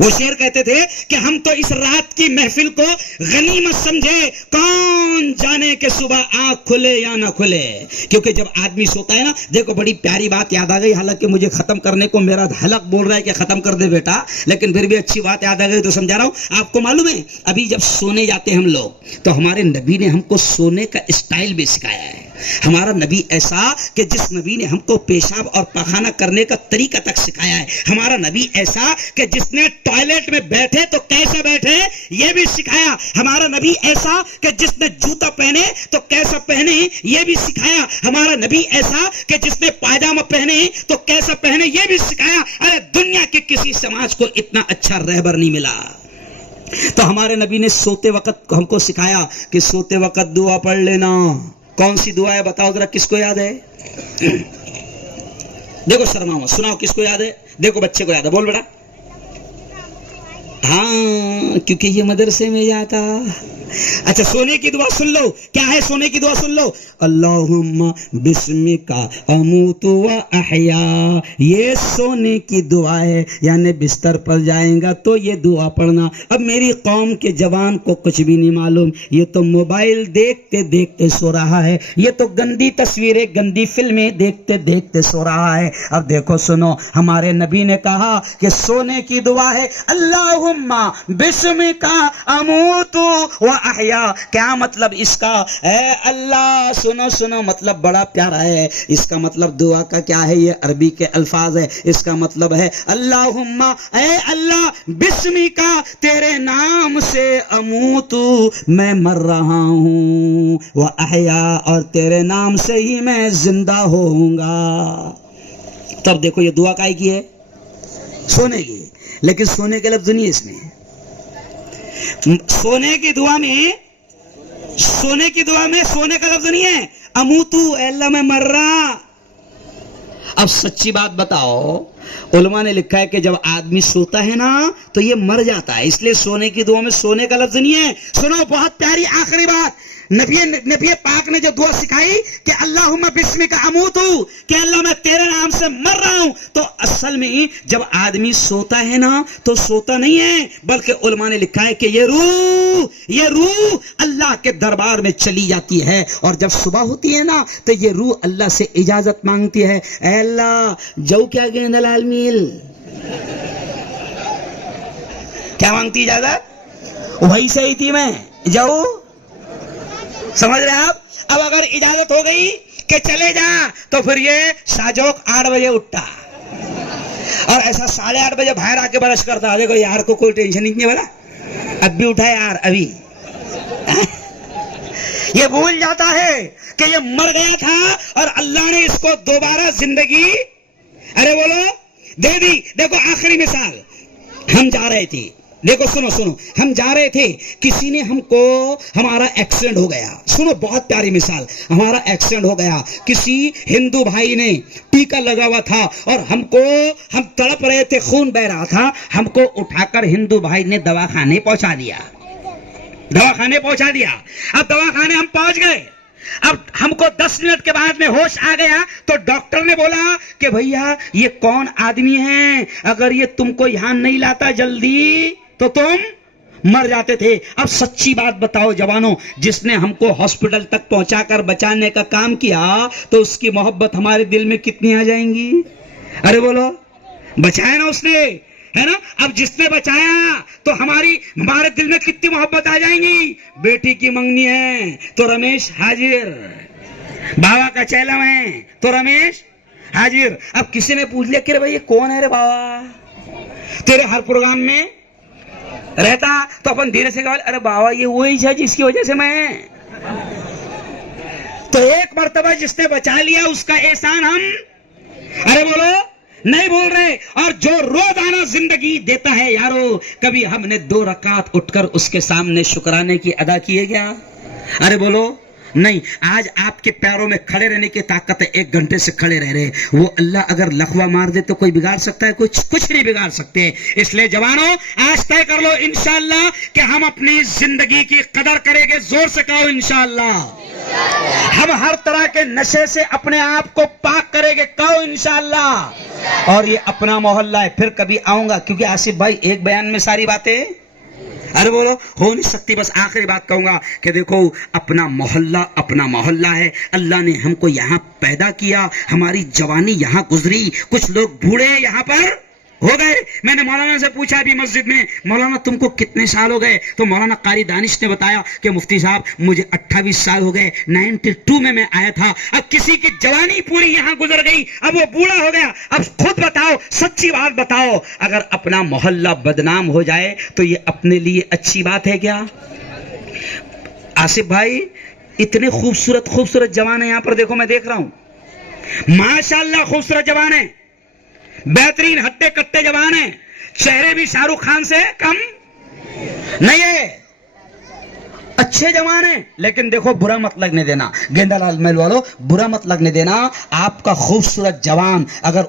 وہ شعر کہتے تھے کہ ہم تو اس رات کی محفل کو غنیمت سمجھے، کون جانے کہ صبح آنکھ کھلے یا نہ کھلے. کیونکہ جب آدمی سوتا ہے نا، دیکھو بڑی پیاری بات یاد آ گئی، حالانکہ مجھے ختم کرنے کو میرا حلق بول رہا ہے کہ ختم کر دے بیٹا، لیکن پھر بھی اچھی بات یاد آ گئی تو سمجھا رہا ہوں. آپ کو معلوم ہے ابھی جب سونے جاتے ہم لوگ تو ہمارے نبی نے ہم کو سونے کا اسٹائل بھی سکھایا ہے. ہمارا نبی ایسا کہ جس نبی نے ہم کو پیشاب اور پخانہ کرنے کا طریقہ تک سکھایا ہے. ہمارا نبی ایسا کہ جس نے ٹوائلٹ میں بیٹھے تو کیسے بیٹھے یہ بھی سکھایا. ہمارا نبی ایسا کہ جس نے جوتا پہنے تو کیسا پہنے یہ بھی سکھایا. ہمارا نبی ایسا کہ جس نے پاجامہ پہنے تو کیسا پہنے یہ بھی سکھایا. ارے دنیا کے کسی سماج کو اتنا اچھا رہبر نہیں ملا. تو ہمارے نبی نے سوتے وقت ہم کو سکھایا کہ سوتے وقت دعا پڑھ لینا. کون سی دعا ہے بتاؤ ذرا، کس کو یاد ہے؟ دیکھو شرماؤ، سناؤ کس کو یاد ہے؟ دیکھو بچے کو یاد ہے، بول بیٹا. ہاں کیونکہ یہ مدرسے میں جاتا. اچھا سونے کی دعا سن لو. کیا ہے سونے کی دعا؟ سن لو. اللہم بسمک اموت و احیا. یہ سونے کی دعا ہے، یعنی بستر پر جائیں گا تو یہ دعا پڑھنا. اب میری قوم کے جوان کو کچھ بھی نہیں معلوم، یہ تو موبائل دیکھتے دیکھتے سو رہا ہے، یہ تو گندی تصویریں گندی فلمیں دیکھتے دیکھتے سو رہا ہے. اب دیکھو سنو، ہمارے نبی نے کہا کہ سونے کی دعا ہے اللہم بسمک اموت و احیا. کیا مطلب اس کا؟ اے اللہ، سنو مطلب بڑا پیارا ہے. اس کا مطلب دعا کا کیا ہے؟ یہ عربی کے الفاظ ہے. اس کا مطلب ہے اللہم، اے اللہ، بسمک، تیرے نام سے، اموت، میں مر رہا ہوں، و احیا، اور تیرے نام سے ہی میں زندہ ہوں گا. تب دیکھو یہ دعا کائے کی ہے؟ سونے کی. لیکن سونے کے لفظ نہیں ہے اس میں. سونے کی دعا میں سونے کا لفظ نہیں ہے. اموتو، اے اللہ میں مر رہا. اب سچی بات بتاؤ، علماء نے لکھا ہے کہ جب آدمی سوتا ہے نا تو یہ مر جاتا ہے، اس لیے سونے کی دعا میں سونے کا لفظ نہیں ہے. سنو بہت پیاری آخری بات، نبی پاک نے جو دعا سکھائی کہ اللہم بسمک اموتو، کہ اللہ میں تیرے نام سے مر رہا ہوں. تو اصل میں جب آدمی سوتا ہے نا تو سوتا نہیں ہے، بلکہ علماء نے لکھا ہے کہ یہ روح اللہ کے دربار میں چلی جاتی ہے، اور جب صبح ہوتی ہے نا تو یہ روح اللہ سے اجازت مانگتی ہے. اے اللہ، جو کیا گیند لال میل، کیا مانگتی اجازت؟ وہی سے ہی تھی میں، جاؤ. سمجھ رہے آپ؟ اب اگر اجازت ہو گئی کہ چلے جا تو پھر یہ شاجوک 8 بجے اٹھتا اور ایسا 8:30 بجے باہر آ کے برش کرتا. دیکھو یار کو کوئی ٹینشن نہیں ہے، بولا اب بھی اٹھا یار، ابھی یہ بھول جاتا ہے کہ یہ مر گیا تھا اور اللہ نے اس کو دوبارہ زندگی ارے بولو دے دی. دیکھو آخری مثال، ہم جا رہے تھے، دیکھو سنو ہم جا رہے تھے، کسی نے ہمارا ایکسیڈنٹ ہو گیا. سنو بہت پیاری مثال، ہمارا ایکسیڈنٹ ہو گیا، کسی ہندو بھائی نے ٹیکا لگا ہوا تھا اور ہم تڑپ رہے تھے، خون بہ رہا تھا، ہم کو اٹھا کر ہندو بھائی نے دواخانے پہنچا دیا. اب دواخانے ہم پہنچ گئے. اب ہم کو 10 منٹ کے بعد میں ہوش آ گیا تو ڈاکٹر نے بولا کہ بھیا یہ کون آدمی ہے، اگر یہ تم کو یہاں نہیں لاتا جلدی تو تم مر جاتے تھے. اب سچی بات بتاؤ جوانوں، جس نے ہم کو ہاسپٹل تک پہنچا کر بچانے کا کام کیا تو اس کی محبت ہمارے دل میں کتنی آ جائیں گی؟ ارے بولو، بچایا نا اس نے، ہے نا؟ اب جس نے بچایا تو ہمارے دل میں کتنی محبت آ جائیں گی. بیٹی کی منگنی ہے تو رمیش حاضر، بابا کا چیلم ہے تو رمیش حاضر. اب کسی نے پوچھ لیا کہ رے بھائی یہ کون ہے رے بابا، تیرے ہر پروگرام میں رہتا تو اپن دھیرے سے کہا ارے بابا یہ وہی ہے جس کی وجہ سے میں، تو ایک مرتبہ جس نے بچا لیا اس کا احسان ہم ارے بولو نہیں بول رہے. اور جو روزانہ زندگی دیتا ہے یارو، کبھی ہم نے 2 رکعت اٹھ کر اس کے سامنے شکرانے کی ادا کیے کیا؟ ارے بولو نہیں. آج آپ کے پیروں میں کھڑے رہنے کی طاقت ہے، 1 گھنٹے سے کھڑے رہ رہے، وہ اللہ اگر لخوا مار دے تو کوئی بگاڑ سکتا ہے؟ کچھ نہیں بگاڑ سکتے. اس لیے جوانوں آج طے کر لو انشاءاللہ کہ ہم اپنی زندگی کی قدر کریں گے. زور سے کہو انشاءاللہ. ہم ہر طرح کے نشے سے اپنے آپ کو پاک کریں گے. کہو انشاءاللہ. اور یہ اپنا محلہ ہے. پھر کبھی آؤں گا کیونکہ آصف بھائی ایک بیان میں ساری باتیں ارے بولو ہو نہیں سکتی. بس آخری بات کہوں گا کہ دیکھو اپنا محلہ ہے. اللہ نے ہم کو یہاں پیدا کیا، ہماری جوانی یہاں گزری، کچھ لوگ بوڑھے یہاں پر ہو گئے. میں نے مولانا سے پوچھا ابھی مسجد میں، مولانا تم کو کتنے سال ہو گئے؟ تو مولانا قاری دانش نے بتایا کہ مفتی صاحب مجھے 28 سال ہو گئے، 92 میں آیا تھا. اب کسی کی جوانی پوری یہاں گزر گئی، اب وہ بوڑھا ہو گیا. اب خود بتاؤ، سچی بات بتاؤ، اگر اپنا محلہ بدنام ہو جائے تو یہ اپنے لیے اچھی بات ہے کیا؟ آصف بھائی اتنے خوبصورت جوان ہیں یہاں پر، دیکھو میں دیکھ رہا ہوں ماشاءاللہ خوبصورت جوان ہیں، بہترین ہٹے کٹے جوان ہیں، چہرے بھی شاہ رخ خان سے کم نہیں ہے، اچھے جوان ہیں. لیکن دیکھو برا مت لگنے دینا گیندا لال محل والو، برا مت لگنے دینا. آپ کا خوبصورت جوان اگر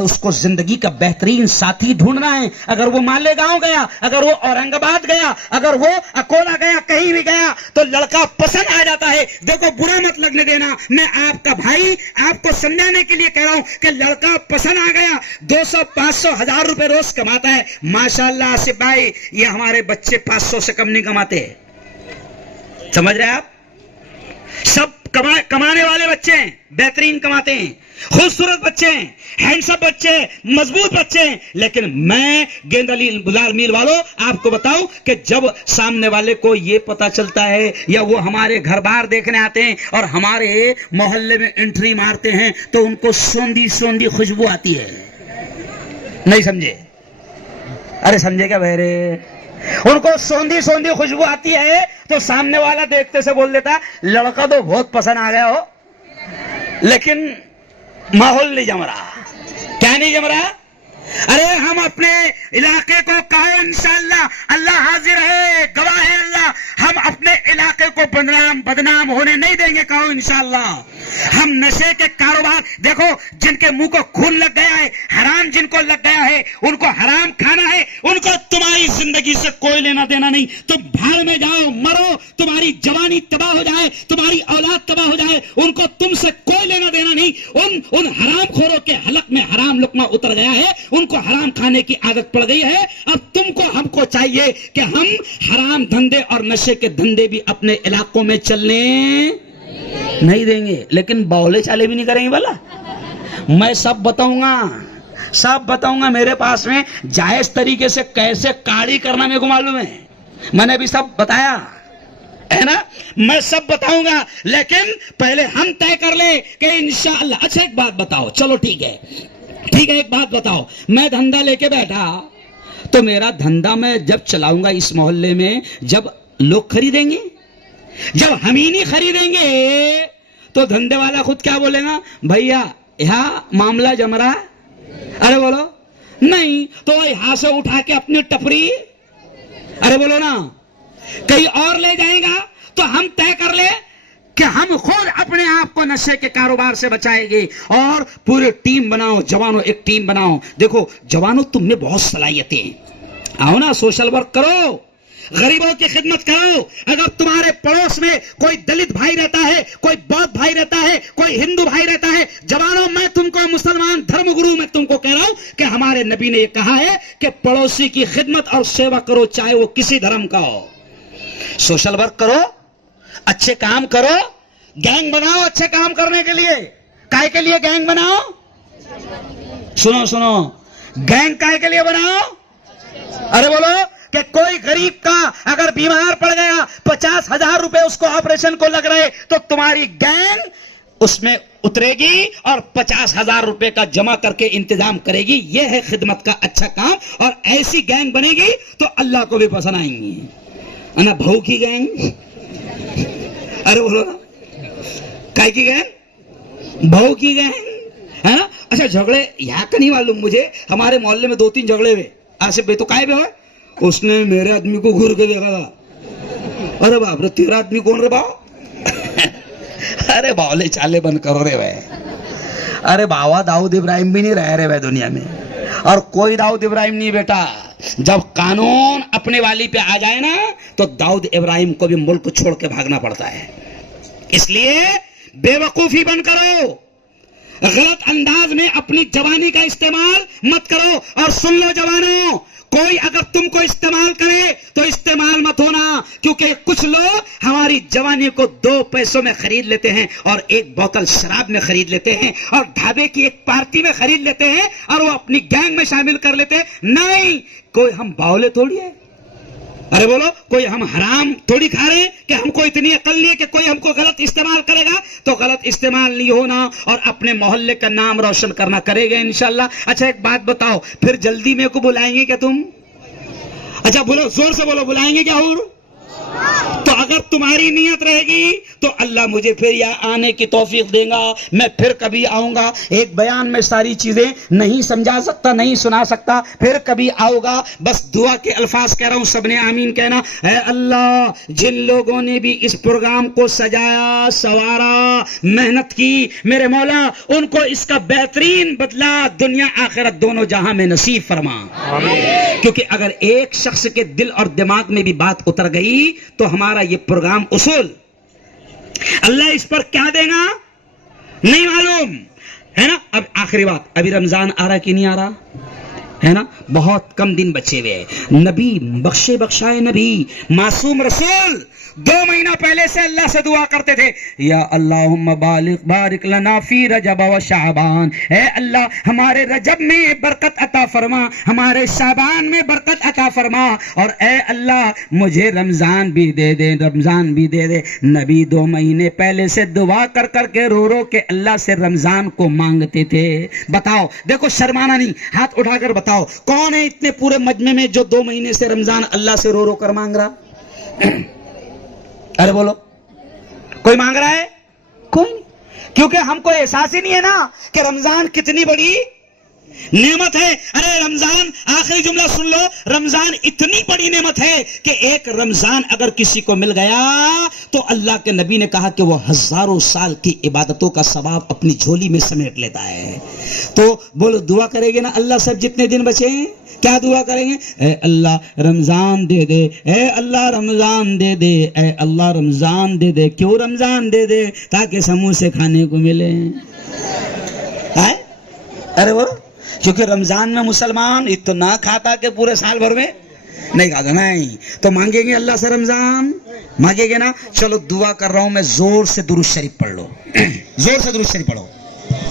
اس کو زندگی کا بہترین ساتھی ڈھونڈنا ہے، اگر وہ مالے گاؤں گیا، اگر وہ اورنگ آباد گیا، اگر وہ اکولا گیا، کہیں بھی گیا تو لڑکا پسند آ جاتا ہے. دیکھو برا مت لگنے دینا. میں آپ کا بھائی آپ کو سمجھانے کے لیے کہہ رہا ہوں کہ لڑکا پسند آ گیا، 200 500 1000 روپے روز کماتا ہے، ماشاءاللہ آصف بھائی یہ ہمارے بچے 500 سے کم نہیں کماتے. سمجھ رہے آپ؟ سب کمانے والے بچے ہیں، بہترین کماتے ہیں، خوبصورت بچے ہیں، ہینڈسم بچے ہیں، مضبوط بچے ہیں. لیکن میں گیندا لال میل والوں آپ کو بتاؤں کہ جب سامنے والے کو یہ پتا چلتا ہے یا وہ ہمارے گھر بار دیکھنے آتے ہیں اور ہمارے محلے میں انٹری مارتے ہیں تو ان کو سوندھی خوشبو آتی ہے. نہیں سمجھے؟ ارے سمجھے کیا بہرے؟ ان کو سوندھی خوشبو آتی ہے تو سامنے والا دیکھتے سے بول دیتا لڑکا تو بہت پسند آ گیا ہو، لیکن ماحول نہیں جم رہا. کیا نہیں جم رہا؟ ارے ہم اپنے علاقے کو کہو انشاءاللہ، اللہ حاضر ہے، گواہ ہے اللہ، ہم اپنے علاقے کو بدنام ہونے نہیں دیں گے. کہو انشاءاللہ. ہم نشے کے کاروبار دیکھو، جن کے منہ کو خون لگ گیا ہے، حرام جن کو لگ گیا ہے، ان کو حرام کھانا ہے، ان کو تمہاری زندگی سے کوئی لینا دینا نہیں. تم بھاڑ میں جاؤ، مرو، تمہاری جوانی تباہ ہو جائے، تمہاری اولاد تباہ ہو جائے، ان کو تم سے کوئی لینا دینا نہیں. ان حرام خوروں کے حلق میں حرام لقمہ اتر گیا ہے، ان کو حرام کھانے کی عادت پڑ گئی ہے. اب تم کو ہم کو چاہیے کہ ہم حرام دھندے اور نشے کے دھندے بھی اپنے علاقوں میں چلنے نہیں دیں گے. لیکن باولے چالے بھی نہیں کریں گے. بلا میں سب بتاؤں گا میرے پاس میں جائز طریقے سے کیسے کاڑی کرنا میرے کو معلوم ہے. میں نے بھی سب بتایا ہے نا، میں سب بتاؤں گا. لیکن پہلے ہم طے کر لیں کہ انشاءاللہ. اچھا ایک بات بتاؤ، چلو ٹھیک ہے ایک بات بتاؤ. میں دھندا لے کے بیٹھا تو میرا دھندا میں جب چلاؤں گا اس محلے میں، جب لوگ خریدیں گے، جب ہم ہی نہیں خریدیں گے تو دھندے والا خود کیا بولے گا؟ بھیا یہاں معاملہ جم رہا. ارے بولو نہیں تو یہاں سے اٹھا کے اپنی ٹپری ارے بولو نا کہیں اور لے جائے گا. تو ہم طے کر لیں کہ ہم خود اپنے آپ کو نشے کے کاروبار سے بچائیں گے اور پورے ٹیم بناؤ. جوانوں ایک ٹیم بناؤ. دیکھو جوانوں تم نے بہت صلاحیتیں ہیں، آؤ نا سوشل ورک کرو، غریبوں کی خدمت کرو. اگر تمہارے پڑوس میں کوئی دلت بھائی رہتا ہے، کوئی بودھ بھائی رہتا ہے، کوئی ہندو بھائی رہتا ہے، جوانوں میں تم کو مسلمان دھرم گرو میں تم کو کہہ رہا ہوں کہ ہمارے نبی نے یہ کہا ہے کہ پڑوسی کی خدمت اور سیوا کرو، چاہے وہ کسی دھرم کا ہو. سوشل ورک کرو، اچھے کام کرو، گینگ بناؤ اچھے کام کرنے کے لیے. کائے کے لیے گینگ بناؤ؟ سنو گینگ کائے کے لیے بناؤ؟ ارے بولو کہ کوئی غریب کا اگر بیمار پڑ گیا 50,000 روپے اس کو آپریشن کو لگ رہے تو تمہاری گینگ اس میں اترے گی اور 50,000 روپے کا جمع کر کے انتظام کرے گی. یہ ہے خدمت کا اچھا کام. اور ایسی گینگ بنے گی تو اللہ کو بھی پسند آئیں گی. انا بھاؤ کی گینگ, ارے بولو نا, کائی کی گینگ؟ بھاؤ کی گینگ ہے نا. اچھا جھگڑے یہاں کا نہیں معلوم مجھے, ہمارے محلے میں 2-3 جھگڑے ہوئے. آصف بھائی تو کائے بھی ہوئے, اس نے میرے آدمی کو گھر کے دیکھا تھا. ارے باپ رے, تیرا آدمی کون رے باؤ؟ ارے باولے چالے بند کرو رے بھائی. ارے باوا داؤد ابراہیم بھی نہیں رہ رہے بھائی دنیا میں, اور کوئی داؤد ابراہیم نہیں بیٹا. جب قانون اپنے والی پہ آ جائے نا تو داؤد ابراہیم کو بھی ملک چھوڑ کے بھاگنا پڑتا ہے. اس لیے بے وقوفی بند کرو, غلط انداز میں اپنی جوانی کا استعمال مت کرو. اور سن لو جوانوں, کوئی اگر تم کو استعمال کرے تو استعمال مت ہونا, کیونکہ کچھ لوگ ہماری جوانی کو 2 پیسوں میں خرید لیتے ہیں اور 1 بوتل شراب میں خرید لیتے ہیں اور ڈھابے کی ایک پارٹی میں خرید لیتے ہیں اور وہ اپنی گینگ میں شامل کر لیتے ہیں. نہیں, کوئی ہم باولے تھوڑی ہے, ارے بولو, کوئی ہم حرام تھوڑی کھا رہے ہیں کہ ہم کو اتنی عقل نہیں ہے کہ کوئی ہم کو غلط استعمال کرے گا. تو غلط استعمال نہیں ہونا اور اپنے محلے کا نام روشن کرنا کرے گا انشاءاللہ. اچھا ایک بات بتاؤ, پھر جلدی میرے کو بلائیں گے کیا تم؟ اچھا بولو, زور سے بولو, بلائیں گے کیا؟ اور تو اگر تمہاری نیت رہے گی تو اللہ مجھے پھر یہاں آنے کی توفیق دے گا, میں پھر کبھی آؤں گا. ایک بیان میں ساری چیزیں نہیں سمجھا سکتا, نہیں سنا سکتا, پھر کبھی آؤں گا. بس دعا کے الفاظ کہہ رہا ہوں, سب نے آمین کہنا. اے اللہ, جن لوگوں نے بھی اس پروگرام کو سجایا, سوارا, محنت کی, میرے مولا ان کو اس کا بہترین بدلہ دنیا آخرت دونوں جہاں میں نصیب فرما. کیونکہ اگر ایک شخص کے دل اور دماغ میں بھی بات اتر گئی تو ہمارا یہ پروگرام اصول اللہ اس پر کیا دے گا نہیں معلوم ہے نا. اب آخری بات, ابھی رمضان آ رہا کہ نہیں آ رہا ہے نا, بہت کم دن بچے ہوئے. نبی بخشے بخشائے نبی معصوم رسول 2 مہینہ پہلے سے اللہ سے دعا کرتے تھے, یا اللہم بارک لنا فی رجب و شعبان, اے اللہ ہمارے رجب میں برکت عطا فرما, ہمارے شعبان میں برکت عطا فرما, اور اے اللہ مجھے رمضان بھی دے دے, رمضان بھی دے دے. نبی 2 مہینے پہلے سے دعا کر کر کے رو رو کے اللہ سے رمضان کو مانگتے تھے. بتاؤ, دیکھو شرمانا نہیں, ہاتھ اٹھا کر بتاؤ کون ہے اتنے پورے مجمع میں جو 2 مہینے سے رمضان اللہ سے رو رو کر مانگ رہا؟ ارے بولو, کوئی مانگ رہا ہے؟ کوئی نہیں, کیونکہ ہم کو احساس ہی نہیں ہے نا کہ رمضان کتنی بڑی نعمت ہے. ارے رمضان, آخری جملہ سن لو, رمضان اتنی بڑی نعمت ہے کہ ایک رمضان اگر کسی کو مل گیا تو اللہ کے نبی نے کہا کہ وہ 1000 سال کی عبادتوں کا ثواب اپنی جھولی میں سمیٹ لیتا ہے. تو بولو دعا کرے گے نا اللہ سب جتنے دن بچے ہیں, کیا دعا کریں گے؟ اے اللہ رمضان دے دے, اے اللہ رمضان دے دے, اے اللہ رمضان دے دے. کیوں رمضان دے دے؟ تاکہ سموسے کھانے کو ملے. ارے وہ کیونکہ رمضان میں مسلمان اتنا کھاتا کہ پورے سال بھر میں نہیں کھاتا. نہیں تو مانگیں گے اللہ سے رمضان, مانگیں گے نا. چلو دعا کر رہا ہوں میں, زور سے درود شریف پڑھ لو, زور سے درود شریف پڑھو.